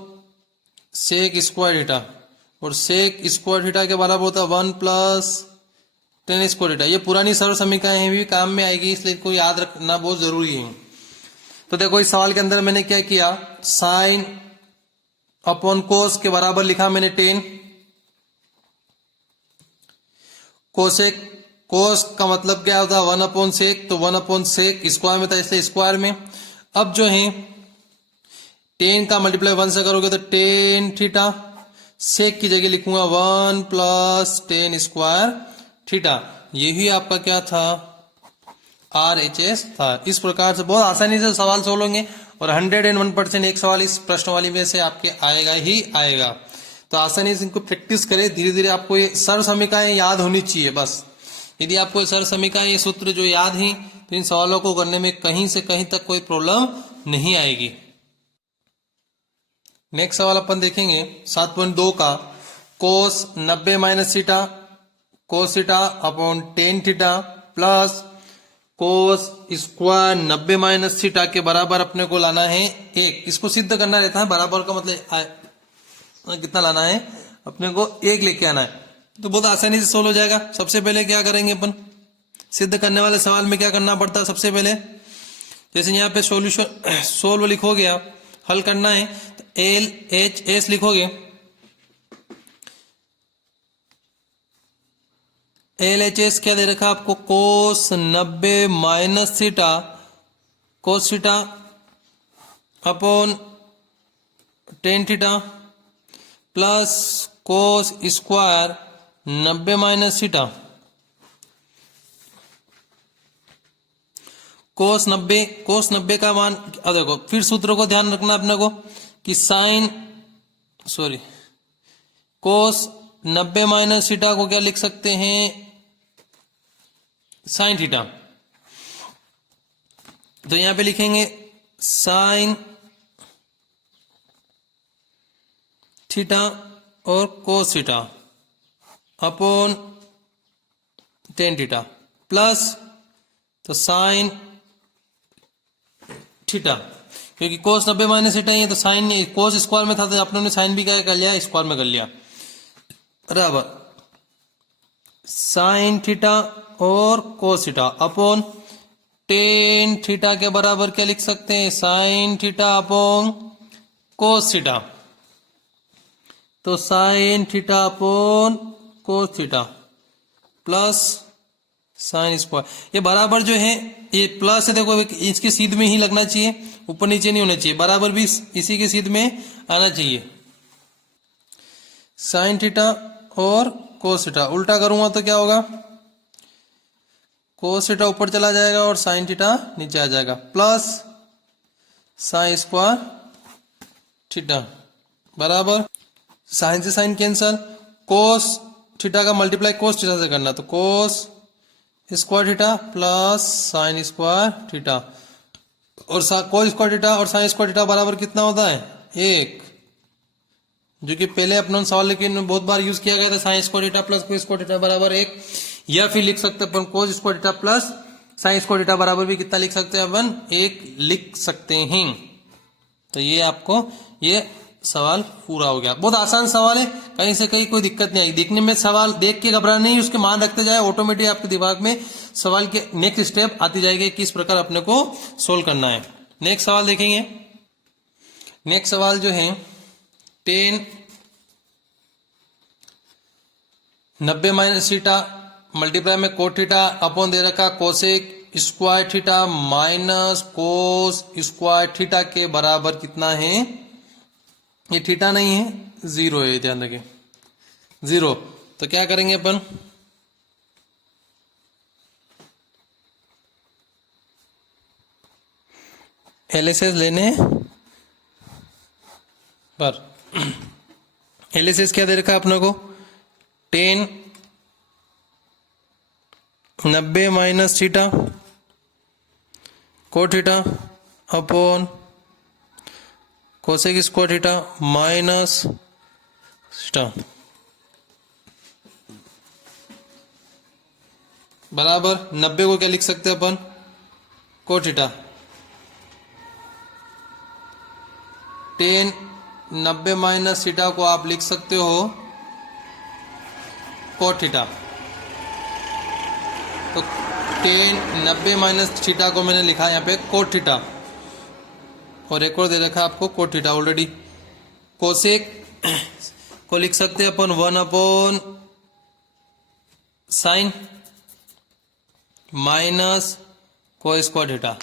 सेक स्क्वायर थीटा, और सेक स्क्वायर थीटा के बराबर होता है 1 प्लस टेन स्क्वायर थीटा। ये पुरानी सरल समीकरण है, भी काम में आएगी, इसलिए इसको याद रखना बहुत जरूरी है। तो देखो इस सवाल के अंदर मैंने क्या किया, साइन अपॉन कोस के बराबर लिखा मैंने 10, कोसेक कोस का मतलब क्या होता है 1 अपॉन सेक, तो 1 अपॉन सेक स्क्वायर में था इसलिए स्क्वायर में। अब जो है 10 का मल्टीप्लाई 1 से करोगे तो 10 थीटा, सेक की जगह लिखूंगा 1 प्लस 10 स्क्वायर थीटा। यही आपका क्या था RHS था। इस प्रकार से बहुत आसानी से सवाल सोल्व होंगे, और 101% एक सवाल इस प्रश्नवाली में से आपके आएगा ही आएगा। तो आसानी से इनको प्रैक्टिस करें, धीरे धीरे आपको ये सरल समीकरणें याद होनी चाहिए बस। यदि आपको ये सरल समीकरण ये सूत्र जो याद है, तो इन सवालों को करने में कहीं से कहीं तक कोई प्रॉब्लम नहीं आएगी। नेक्स्ट सवाल अपन देखेंगे 7.2 का, कोस 90 माइनस थीटा कोस theta upon tan theta plus cos square 90 minus theta के बराबर अपने को लाना है 1। इसको सिद्ध करना रहता है, बराबर का मतलब कितना लाना है अपने को 1 लेके आना है, तो बहुत आसानी से सोल्व हो जाएगा। सबसे पहले क्या करेंगे अपन, सिद्ध करने वाले सवाल में क्या करना पड़ता है, सबसे पहले जैसे यहाँ पे सॉल्यूशन सोल्व लिखोगे आप, हल करना है तो LHS लिखोगे, LHS क्या दे रखा आपको कोस 90 माइनस थीटा कोस theta upon tan theta plus cos square 90 minus theta cos 90 का मान। अब देखो फिर सूत्र को ध्यान रखना अपने को कि कोस 90 माइनस थीटा को क्या लिख सकते हैं साइन थीटा। तो यहां पे लिखेंगे साइन थीटा और cos theta upon tan theta plus तो साइन थीटा, क्योंकि कोस 90 माइनस थीटा ही है तो साइन कोस स्क्वायर में था तो अपने साइन भी क्या कर लिया, स्क्वायर में कर लिया, बराबर साइन थीटा और cos theta upon tan theta के बराबर क्या लिख सकते हैं, sine theta upon cos theta. तो sine theta upon cos theta plus sine square, ये बराबर जो है ये प्लस है, देखो इसके सीध में ही लगना चाहिए, ऊपर नीचे नहीं होना चाहिए, बराबर भी इसी के सीध में आना चाहिए। साइन थीटा और कोस थीटा उल्टा करूंगा तो क्या होगा, कोस थीटा ऊपर चला जाएगा और साइन थीटा नीचे आ जाएगा, प्लस साइन स्क्वायर थीटा बराबर साइन से साइन कैंसल, कोस थीटा का मल्टीप्लाई कोस थीटा से करना, तो कोस square theta plus sine square theta, और कोस स्क्वायर थीटा और साइन स्क्वायर थीटा बराबर कितना होता है, एक, जो कि पहले अपने सवाल लेकिन बहुत बार यूज किया गया था, sine square theta plus cos square theta बराबर एक, या फिर लिख सकते हैं अपन cos square theta plus sine square theta बराबर भी कितना लिख सकते हैं अपन, एक लिख सकते हैं। तो ये आपको ये सवाल पूरा हो गया, बहुत आसान सवाल है, कहीं से कहीं कोई दिक्कत नहीं आई, देखने में सवाल देख के घबराना नहीं, उसके मान रखते जाए, ऑटोमेटिक आपके दिमाग में सवाल के नेक्स्ट स्टेप आती जाएगी, किस प्रकार अपने को सोल्व करना है। नेक्स्ट सवाल देखेंगे। नेक्स्ट सवाल जो है 90 माइनस थीटा मल्टीप्लाई में कोट थीटा अपॉन दे रखा cosec square theta minus cos square theta के बराबर कितना है, ये थीटा नहीं है, जीरो है, ध्यान रखें जीरो। तो क्या करेंगे अपन, एलएसएस लेने पर एलएसएस क्या दे रखा है अपने को, 90 minus theta cot theta upon cosec square theta minus theta बराबर 90 को क्या लिख सकते हैं अपन, कोट थीटा, 90 माइनस थीटा को आप लिख सकते हो कोट थीटा। तो 90 माइनस थीटा को मैंने लिखा यहाँ पे कोट थीटा, और एक और दे रखा आपको कोट थीटा ऑलरेडी। कोसेक को लिख सकते हैं अपन 1 अपॉन साइन माइनस को स्क्वायर थीटा,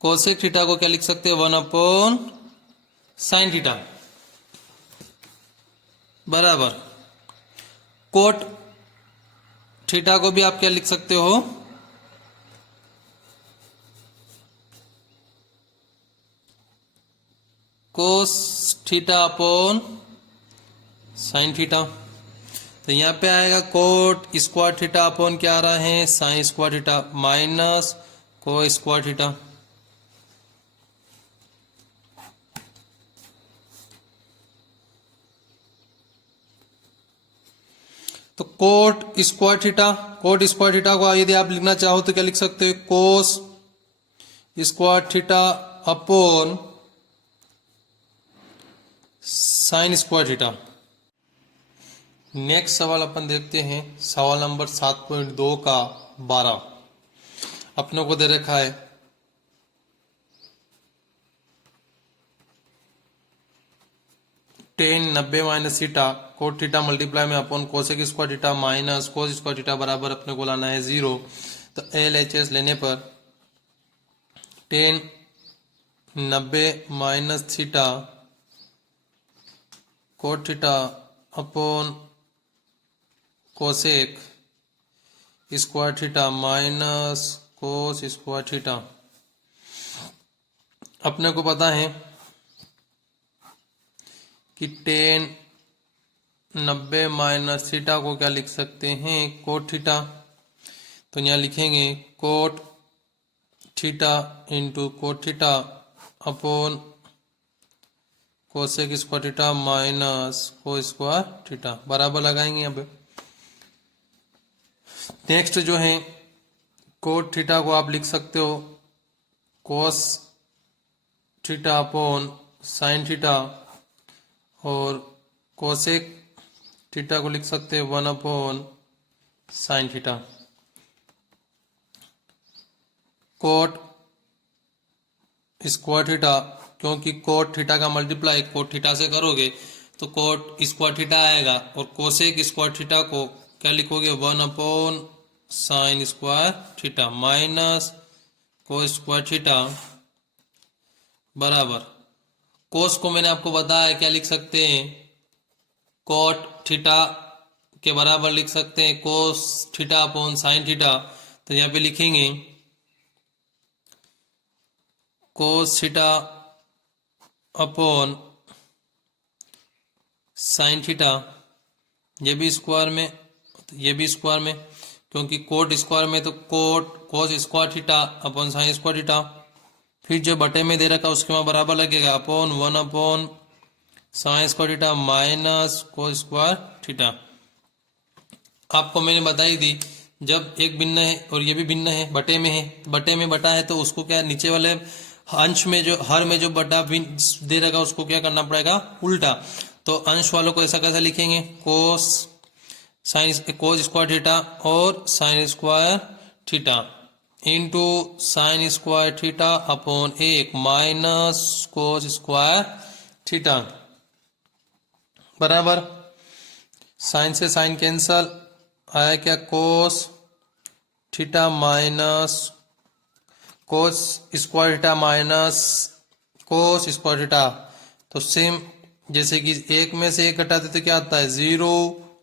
कोसेक थीटा को क्या लिख सकते हैं 1 अपॉन साइन थीटा बराबर कोट थीटा को भी आप क्या लिख सकते हो, कोस थीटा अपॉन साइन थीटा। तो यहाँ पे आएगा कोट स्क्वायर थीटा अपॉन क्या आ रहा है, साइन स्क्वायर थीटा माइनस को स्क्वायर थीटा। तो कोट स्क्वायर थीटा को यदि आप लिखना चाहो तो क्या लिख सकते हो, कोस square theta upon sine square theta. Next सवाल अपन देखते हैं, सवाल नंबर 7.2 का 12 अपनों को दे रखा है 90 minus theta cot theta multiply में upon cosec square theta minus cos square theta बराबर अपने को लाना है 0। तो LHS लेने पर 90 minus theta cot theta upon cosec square theta minus cos square theta. अपने को पता है कि 90 माइनस थीटा को क्या लिख सकते हैं, कोट थीटा। तो यहाँ लिखेंगे cot theta into cot theta upon cosec square theta minus को स्क्वायर थीटा बराबर लगाएंगे यहाँ पे। नेक्स्ट जो है कोट थीटा को आप लिख सकते हो कोस थीटा अपॉन साइन थीटा, और कोसेक थीटा को लिख सकते हैं 1 upon sine theta. Coat square theta, क्योंकि कोट थीटा का मल्टीप्लाई कोट थीटा से करोगे तो कोट स्क्वायर थीटा आएगा, और कोसेक स्क्वायर थीटा को क्या लिखोगे 1 upon sine square theta minus cos square theta बराबर कोस को मैंने आपको बताया क्या लिख सकते हैं, कोट थीटा के बराबर लिख सकते हैं cos theta upon sine theta. तो यहाँ पे लिखेंगे कोस थीटा अपॉन साइन थीटा, ये भी स्क्वायर में ये भी स्क्वायर में, क्योंकि कोट स्क्वायर में तो cot cos square theta upon sine square theta, फिर जो बटे में दे रखा उसके वहां बराबर लगेगा upon 1 upon sine square theta minus cos square theta. आपको मैंने बताई दी जब एक भिन्न है और ये भी भिन्न है, बटे में है, बटे में बटा है, तो उसको क्या नीचे वाले अंश में जो हर में जो बटा दे रखा उसको क्या करना पड़ेगा उल्टा। तो अंश वालों को ऐसा कैसे लिखेंगे कोस स्क्वायर थीटा और sign square theta into sine square theta upon 1 minus cos square theta बराबर साइन से साइन कैंसल आया क्या cos theta minus cos square theta minus cos square theta. तो सेम जैसे कि एक में से एक घटाते तो क्या आता है 0,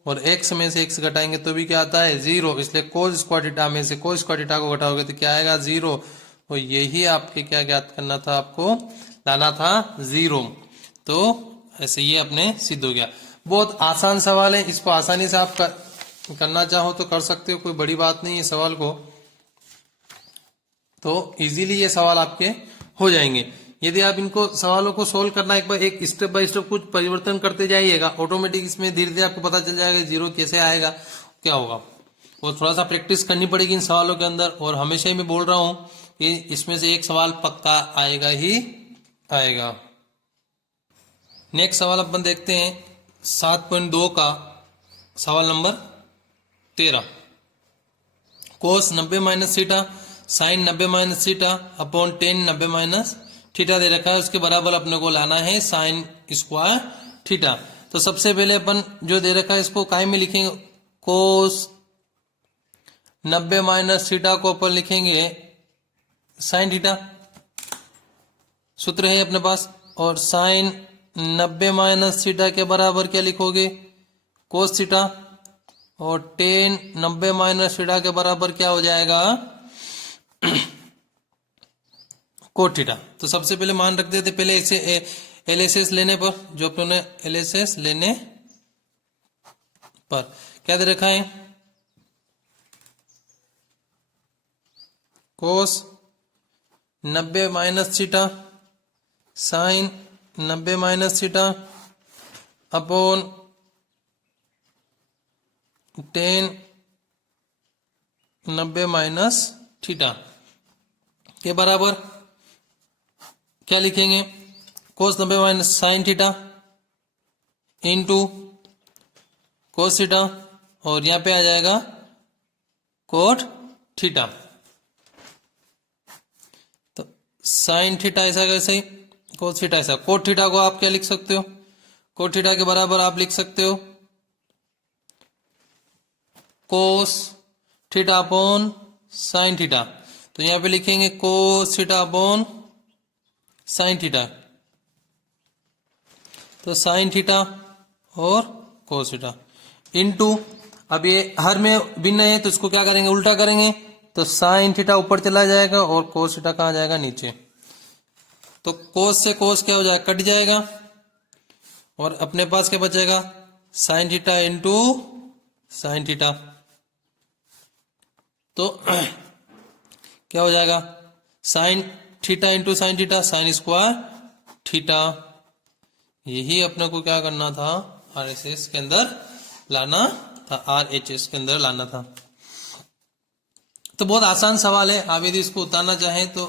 और x में से x घटाएंगे तो भी क्या आता है 0, इसलिए कोस स्क्वायर थीटा में से कोस स्क्वायर थीटा को घटाओगे तो क्या आएगा 0, और यही आपके क्या ज्ञात करना था, आपको लाना था 0। तो ऐसे ये अपने सिद्ध हो गया। बहुत आसान सवाल है, इसको आसानी से आप करना चाहो तो कर सकते हो, कोई बड़ी बात नहीं है सवाल को, तो इजीली ये सवाल आपके हो जाएंगे। यदि आप इनको सवालों को सोल्व करना एक बार एक स्टेप बाय स्टेप कुछ परिवर्तन करते जाइएगा, ऑटोमेटिक इसमें धीरे धीरे आपको पता चल जाएगा 0 कैसे आएगा क्या होगा। और थोड़ा सा प्रैक्टिस करनी पड़ेगी इन सवालों के अंदर, और हमेशा ही मैं बोल रहा हूं कि इसमें से एक सवाल पक्का आएगा ही आएगा। नेक्स्ट सवाल अपन देखते हैं 7.2 का सवाल number 13। Cos 90 minus theta sine 90 minus theta upon 10 90 minus theta दे रखा है, उसके बराबर अपने को लाना है साइन स्क्वायर थीटा। तो सबसे पहले अपन जो दे रखा है इसको काय में लिखेंगे, कोस 90 माइनस थीटा को अपन लिखेंगे साइन थीटा, सूत्र है अपने पास, और साइन 90 माइनस थीटा के बराबर क्या लिखोगे कोस थीटा, और 10 90 माइनस थीटा के बराबर क्या हो जाएगा कोट थीटा। तो सबसे पहले मान रख देते पहले ऐसे एलएसएस लेने पर, जो अपनों ने एलएसएस लेने पर क्या दे रखा है कोस 90 minus theta sine 90 minus theta upon 10 90 minus theta के बराबर क्या लिखेंगे कोस 90 minus sine theta into cos theta, और यहां पे आ जाएगा कोट थीटा। तो साइन थीटा ऐसा कैसे, कोस थीटा ऐसा, कोट थीटा को आप क्या लिख सकते हो, कोट थीटा के बराबर आप लिख सकते हो कोस थीटा अपॉन साइन थीटा। तो यहां पे लिखेंगे कोस थीटा अपॉन साइन थीटा, तो साइन थीटा और कोस थीटा इनटू, अब ये हर में भिन्न है तो इसको क्या करेंगे उल्टा करेंगे, तो साइन थीटा ऊपर चला जाएगा और कोस थीटा कहां जाएगा नीचे। तो कोस से कोस क्या हो जाएगा कट जाएगा, और अपने पास क्या बचेगा sine theta into sine theta. तो क्या हो जाएगा sine theta into sine theta sine square theta. यही अपने को क्या करना था आरएसएस के अंदर लाना था, आरएचएस के अंदर लाना था। तो बहुत आसान सवाल है, आप यदि इसको उतारना चाहें तो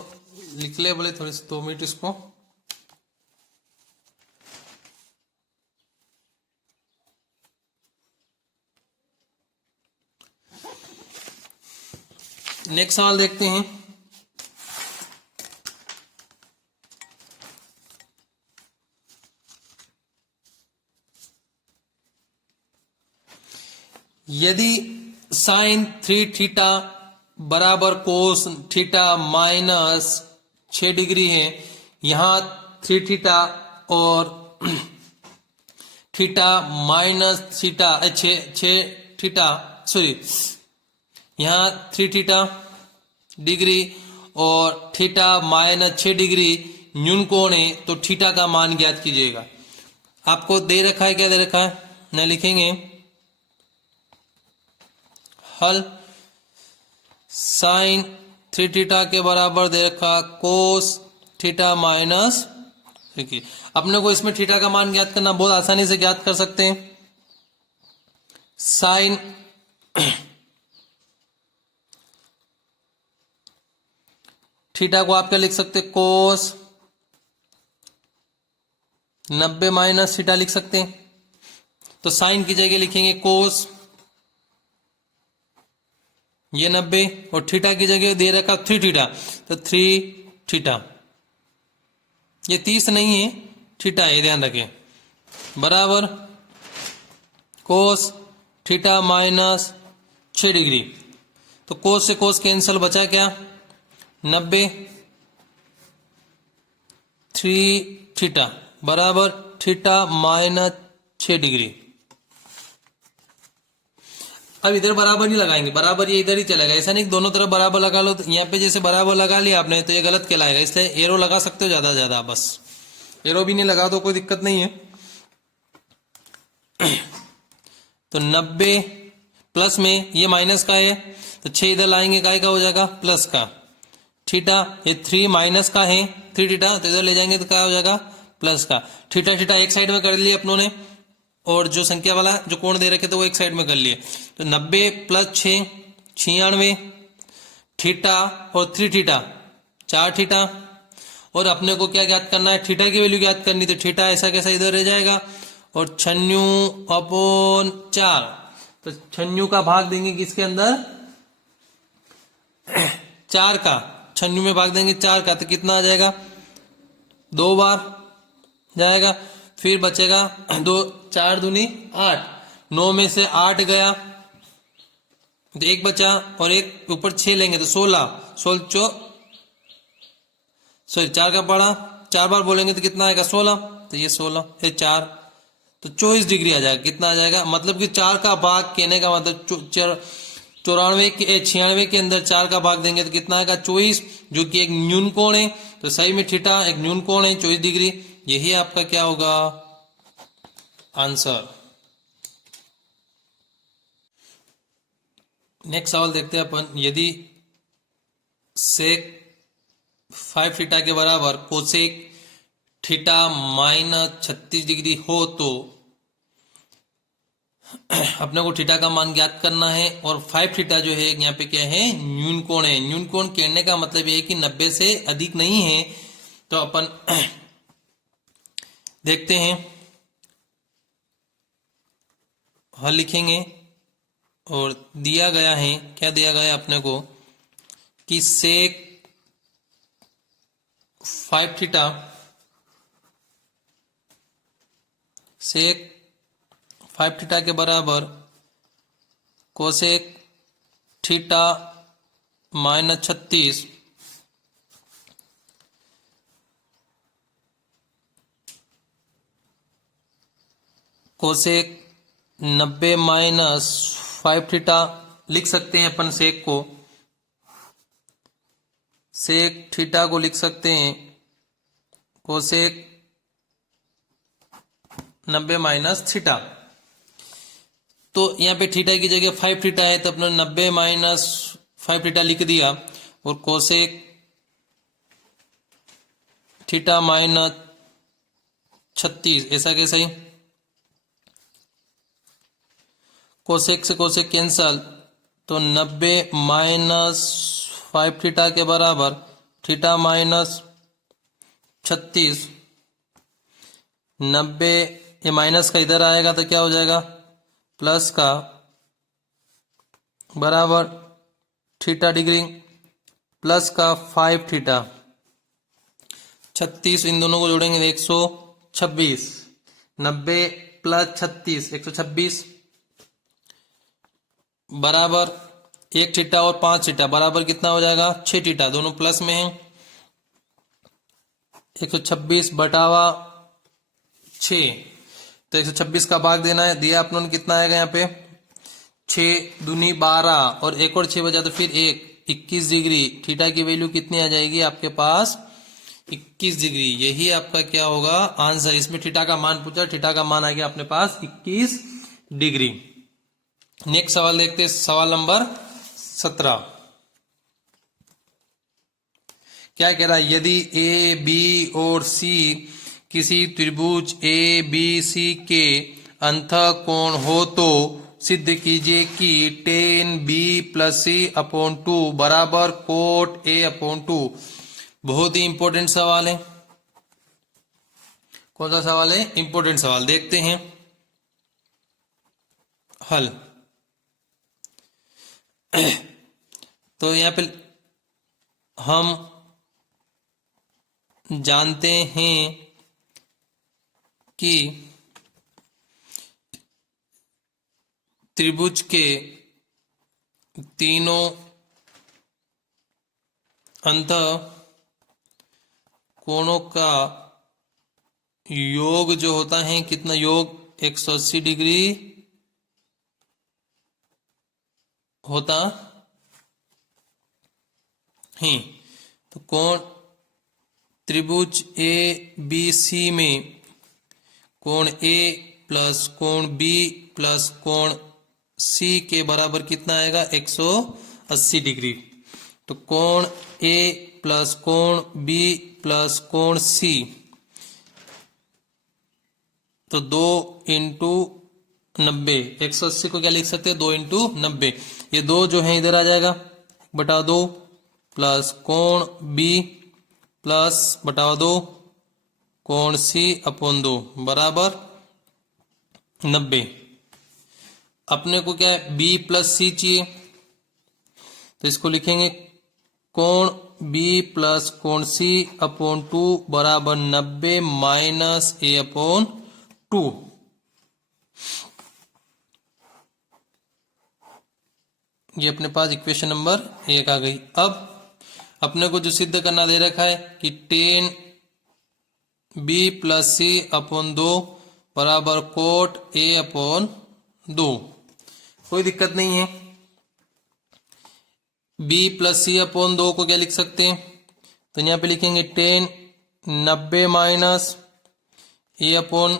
लिख ले, बोले थोड़े से 2 मिनट इसको। नेक्स्ट सवाल देखते हैं। यदि साइन 3 थीटा बराबर कोस थीटा माइनस 6 डिग्री है, यहां 3 थीटा और theta minus theta 6 theta sorry यहां 3 थीटा डिग्री और थीटा माइनस 6 डिग्री न्यून कोण है, तो थीटा का मान ज्ञात कीजिएगा। आपको दे रखा है, क्या दे रखा है, नहीं लिखेंगे हल। साइन 3 थीटा के बराबर दे रखा कोस थीटा माइनस, देखिए अपने को इसमें थीटा का मान ज्ञात करना बहुत आसानी से ज्ञात कर सकते हैं। साइन थीटा को आप क्या लिख सकते हैं, कोस 90 माइनस थीटा लिख सकते हैं। तो साइन की जगह लिखेंगे कोस, ये 90 और थीटा की जगह दे रखा 3 थीटा, तो 3 थीटा, ये 30 नहीं है, थीटा है, ध्यान रखें, बराबर कोस थीटा माइनस 6 डिग्री। तो कोस से कोस कैंसल, बचा क्या 90, 3 थीटा बराबर थीटा माइनस 6 डिग्री। अब इधर बराबर नहीं लगाएंगे, बराबर ये इधर ही चलेगा, ऐसा नहीं दोनों तरफ बराबर लगा लो। तो यहाँ पे जैसे बराबर लगा लिया आपने तो ये गलत कहलाएगा, इसलिए एरो लगा सकते हो ज्यादा से ज्यादा, बस एरो भी नहीं लगा तो कोई दिक्कत नहीं है। तो 90 प्लस में ये माइनस का है, तो 6 इधर लाएंगे, काय का हो जाएगा, प्लस का। थीटा ये 3 माइनस का है, 3 थीटा, तो इधर ले जाएंगे तो क्या हो जाएगा, प्लस का। थीटा थीटा एक साइड में कर लिए अपनों ने, और जो संख्या वाला जो कोण दे रखे थे वो एक साइड में कर लिए। तो 90 प्लस 6 96, थीटा और 3 थीटा 4 थीटा, और अपने को क्या ज्ञात करना है, थीटा की वैल्यू ज्ञात करनी। तो थीटा ऐसा कैसा इधर रह जाएगा, और 96/4, तो 96 का भाग देंगे किसके अंदर, 4 का, 96 में भाग देंगे 4 का, तो कितना आ जाएगा, 2 बार जाएगा। फिर बचेगा 2, 4 दूनी 8, 9 में से 8 गया तो 1 बचा, और एक ऊपर 6 लेंगे तो 16 सॉरी 4 का पड़ा, 4 बार बोलेंगे तो कितना आएगा 16, तो ये 16 ये 4, तो 24 डिग्री आ जाएगा। कितना आ जाएगा, मतलब कि 4 का भाग कहने का मतलब 96 के अंदर 4 का भाग देंगे तो कितना आएगा 24, जो कि एक न्यून कोण है। तो सही में थीटा एक न्यून कोण है 24 डिग्री, यही आपका क्या होगा आंसर। नेक्स्ट सवाल देखते हैं अपन। यदि सेक 5 थीटा के बराबर कोसेक थीटा माइनस 36 डिग्री हो तो अपने को थीटा का मान ज्ञात करना है, और 5 थीटा जो है यहाँ पे क्या है, न्यून कोण है। न्यून कोण कहने का मतलब ये है कि 90 से अधिक नहीं है। तो अपन देखते हैं, हल लिखेंगे, और दिया गया है, क्या दिया गया है अपने को, कि सेक 5 थीटा सेक 5 थीटा के बराबर cosec theta minus 36 cosec 90 minus 5 theta लिख सकते हैं अपन। सेक को, सेक थीटा को लिख सकते हैं कोसेक 90 माइनस थीटा। तो यहाँ पे थीटा की जगह 5 थीटा है, तो अपने 90 माइनस 5 थीटा लिख दिया, और कोसेक थीटा माइनस 36, ऐसा कैसे ही, कोसेक से कोसेक कैंसल, तो 90 माइनस 5 थीटा के बराबर थीटा माइनस 36। 90 ये माइनस का इधर आएगा तो क्या हो जाएगा, प्लस का बराबर थीटा डिग्री प्लस का 5 थीटा। 36 इन दोनों को जोड़ेंगे 126। 90 प्लस 36 126 बराबर 1 थीटा और 5 थीटा बराबर कितना हो जाएगा, 6 थीटा। दोनों प्लस में है। 126 बटावा 6, तो 126 का भाग देना है, दिया अपनों कितना आएगा यहाँ पे 6 दूनी 12 और एक और 6 बचा तो फिर 21 डिग्री। थीटा की वैल्यू कितनी आ जाएगी आपके पास, 21 डिग्री। यही आपका क्या होगा आंसर। इसमें थीटा का मान पूछा, थीटा का मान आ गया अपने पास 21 डिग्री। नेक्स्ट सवाल देखते हैं, सवाल नंबर 17। क्या कह रहा है, यदि ए बी और सी किसी त्रिभुज ए बी सी के अंतःकोण हो तो सिद्ध कीजिए कि tan b प्लस सी अपॉन 2 बराबर कोट a अपॉन 2। बहुत ही इंपॉर्टेंट सवाल है। कौन सा सवाल है, इंपॉर्टेंट सवाल। देखते हैं हल। तो यहां पे हम जानते हैं कि त्रिभुज के तीनों अंतः कोणों का योग जो होता है कितना, योग 180 डिग्री होता है। तो कोण त्रिभुज ए बी सी में कोण ए प्लस कोण बी प्लस कोण सी के बराबर कितना आएगा, 180 डिग्री। तो कोण ए प्लस कोण बी प्लस कोण सी, तो 2 इंटू 90। 180 को क्या लिख सकते हैं, 2 इंटू 90। ये 2 जो है इधर आ जाएगा बटा 2 प्लस कोण बी प्लस बटा 2 कोण सी अपॉन 2 बराबर 90। अपने को क्या है, बी प्लस सी चाहिए, तो इसको लिखेंगे कोण बी प्लस कोण सी अपॉन 2 बराबर 90 माइनस ए अपॉन 2। ये अपने पास इक्वेशन नंबर 1 आ गई। अब अपने को जो सिद्ध करना दे रखा है कि tan b प्लस सी अपॉन 2 बराबर कोट a अपॉन 2। कोई दिक्कत नहीं है। b प्लस सी अपॉन 2 को क्या लिख सकते हैं, तो यहां पे लिखेंगे tan 90 माइनस a अपॉन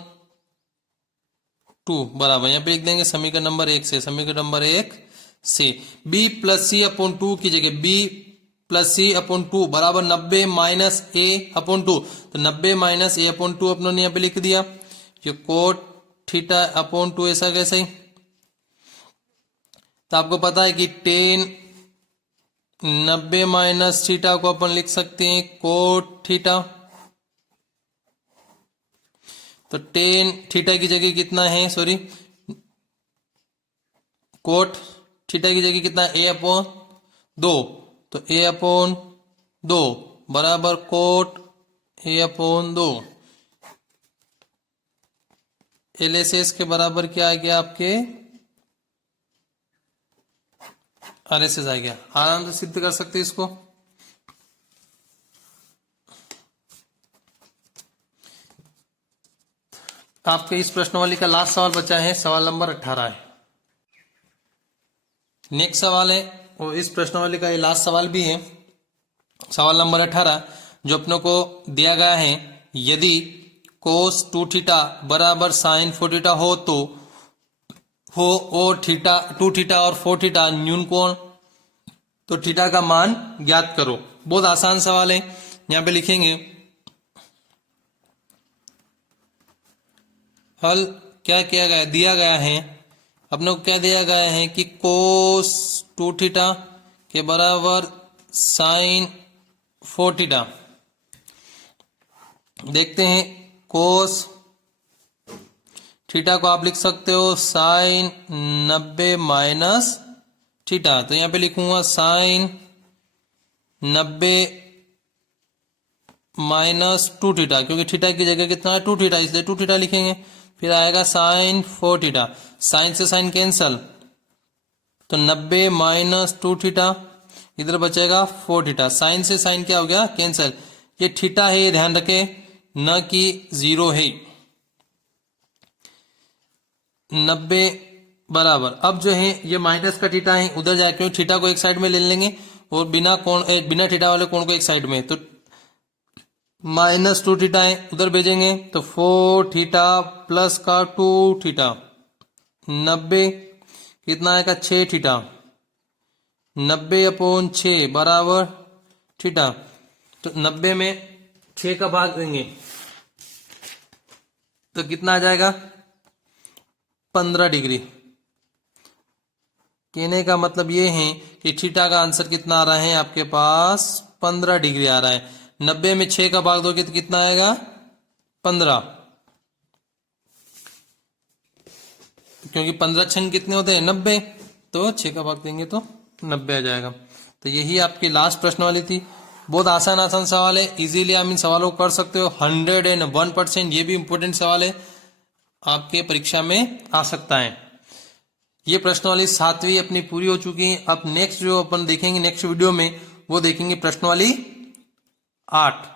2 बराबर, यहां पे लिख देंगे समीकरण नंबर 1 से, समीकरण नंबर 1 से b प्लस सी अपॉन 2 की जगह b प्लस सी अपॉन 2 बराबर 90 माइनस a अपॉन 2। तो 90 माइनस a अपॉन 2 अपनों ने यहां पे लिख दिया। ये कोट थीटा अपॉन 2 ऐसा कैसे, तो आपको पता है कि tan 90 माइनस थीटा को अपन लिख सकते हैं कोट थीटा। तो tan थीटा की जगह कितना है, सॉरी कोट थीटा की जगह कितना, a अपॉन 2। तो a अपॉन 2 बराबर कोट a अपॉन 2। LHS के बराबर क्या आ गया आपके, RHS आ गया। आराम से सिद्ध कर सकते इसको। आपके इस प्रश्नावली का लास्ट सवाल बचा है, सवाल नंबर 18 है। नेक्स्ट सवाल है, और इस प्रश्नावली का ये लास्ट सवाल भी है, सवाल नंबर 18, जो अपनों को दिया गया है, यदि कोस 2 थीटा बराबर साइन 4 थीटा हो तो हो और थीटा 2 थीटा और 4 थीटा न्यून कोण, तो थीटा का मान ज्ञात करो। बहुत आसान सवाल है। यहां पे लिखेंगे हल क्या किया गया, दिया गया है अपने को क्या दिया गया है कि कोस 2 थीटा के बराबर साइन 4 थीटा। देखते हैं, कोस थीटा को आप लिख सकते हो साइन 90 माइनस थीटा। तो यहां पे लिखूंगा साइन 90 माइनस 2 थीटा, क्योंकि थीटा की जगह कितना है 2 थीटा, इसलिए 2 थीटा लिखेंगे। फिर आएगा साइन 4 थीटा, साइन से साइन कैंसल, तो 90 माइनस 2 थीटा, इधर बचेगा 4 थीटा। साइन से साइन क्या हो गया कैंसल। ये थीटा है, ये ध्यान रखे, न कि 0 है। 90 बराबर, अब जो है ये माइनस का थीटा है, उधर जाके थीटा को एक साइड में ले लेंगे और बिना थीटा वाले कोण को एक साइड में, तो माइनस 2 थीटा है, उधर भेजेंगे तो 4 थीटा प्लस का 2 थीटा, 90 कितना आएगा 6 थीटा, 90/6 बराबर थीटा। तो 90 में 6 का भाग देंगे तो कितना आ जाएगा 15 डिग्री। कहने का मतलब ये है कि थीटा का आंसर कितना आ रहा है आपके पास 15 डिग्री आ रहा है। 90 में 6 का भाग दोगे तो कितना आएगा 15, क्योंकि 15 छंग कितने होते हैं 90, तो 6 का भाग देंगे तो 90 आ जाएगा। तो यही आपकी लास्ट प्रश्न वाली थी। बहुत आसान सवाल है, इजीली आप इन सवालों को कर सकते हो। 101%, ये भी इंपॉर्टेंट सवाल है, आपके परीक्षा में आ सकता है। ये प्रश्नवाली 7वीं अपनी पूरी हो चुकी है। अब नेक्स्ट जो अपन देखेंगे नेक्स्ट वीडियो में, वो देखेंगे प्रश्नवाली 8।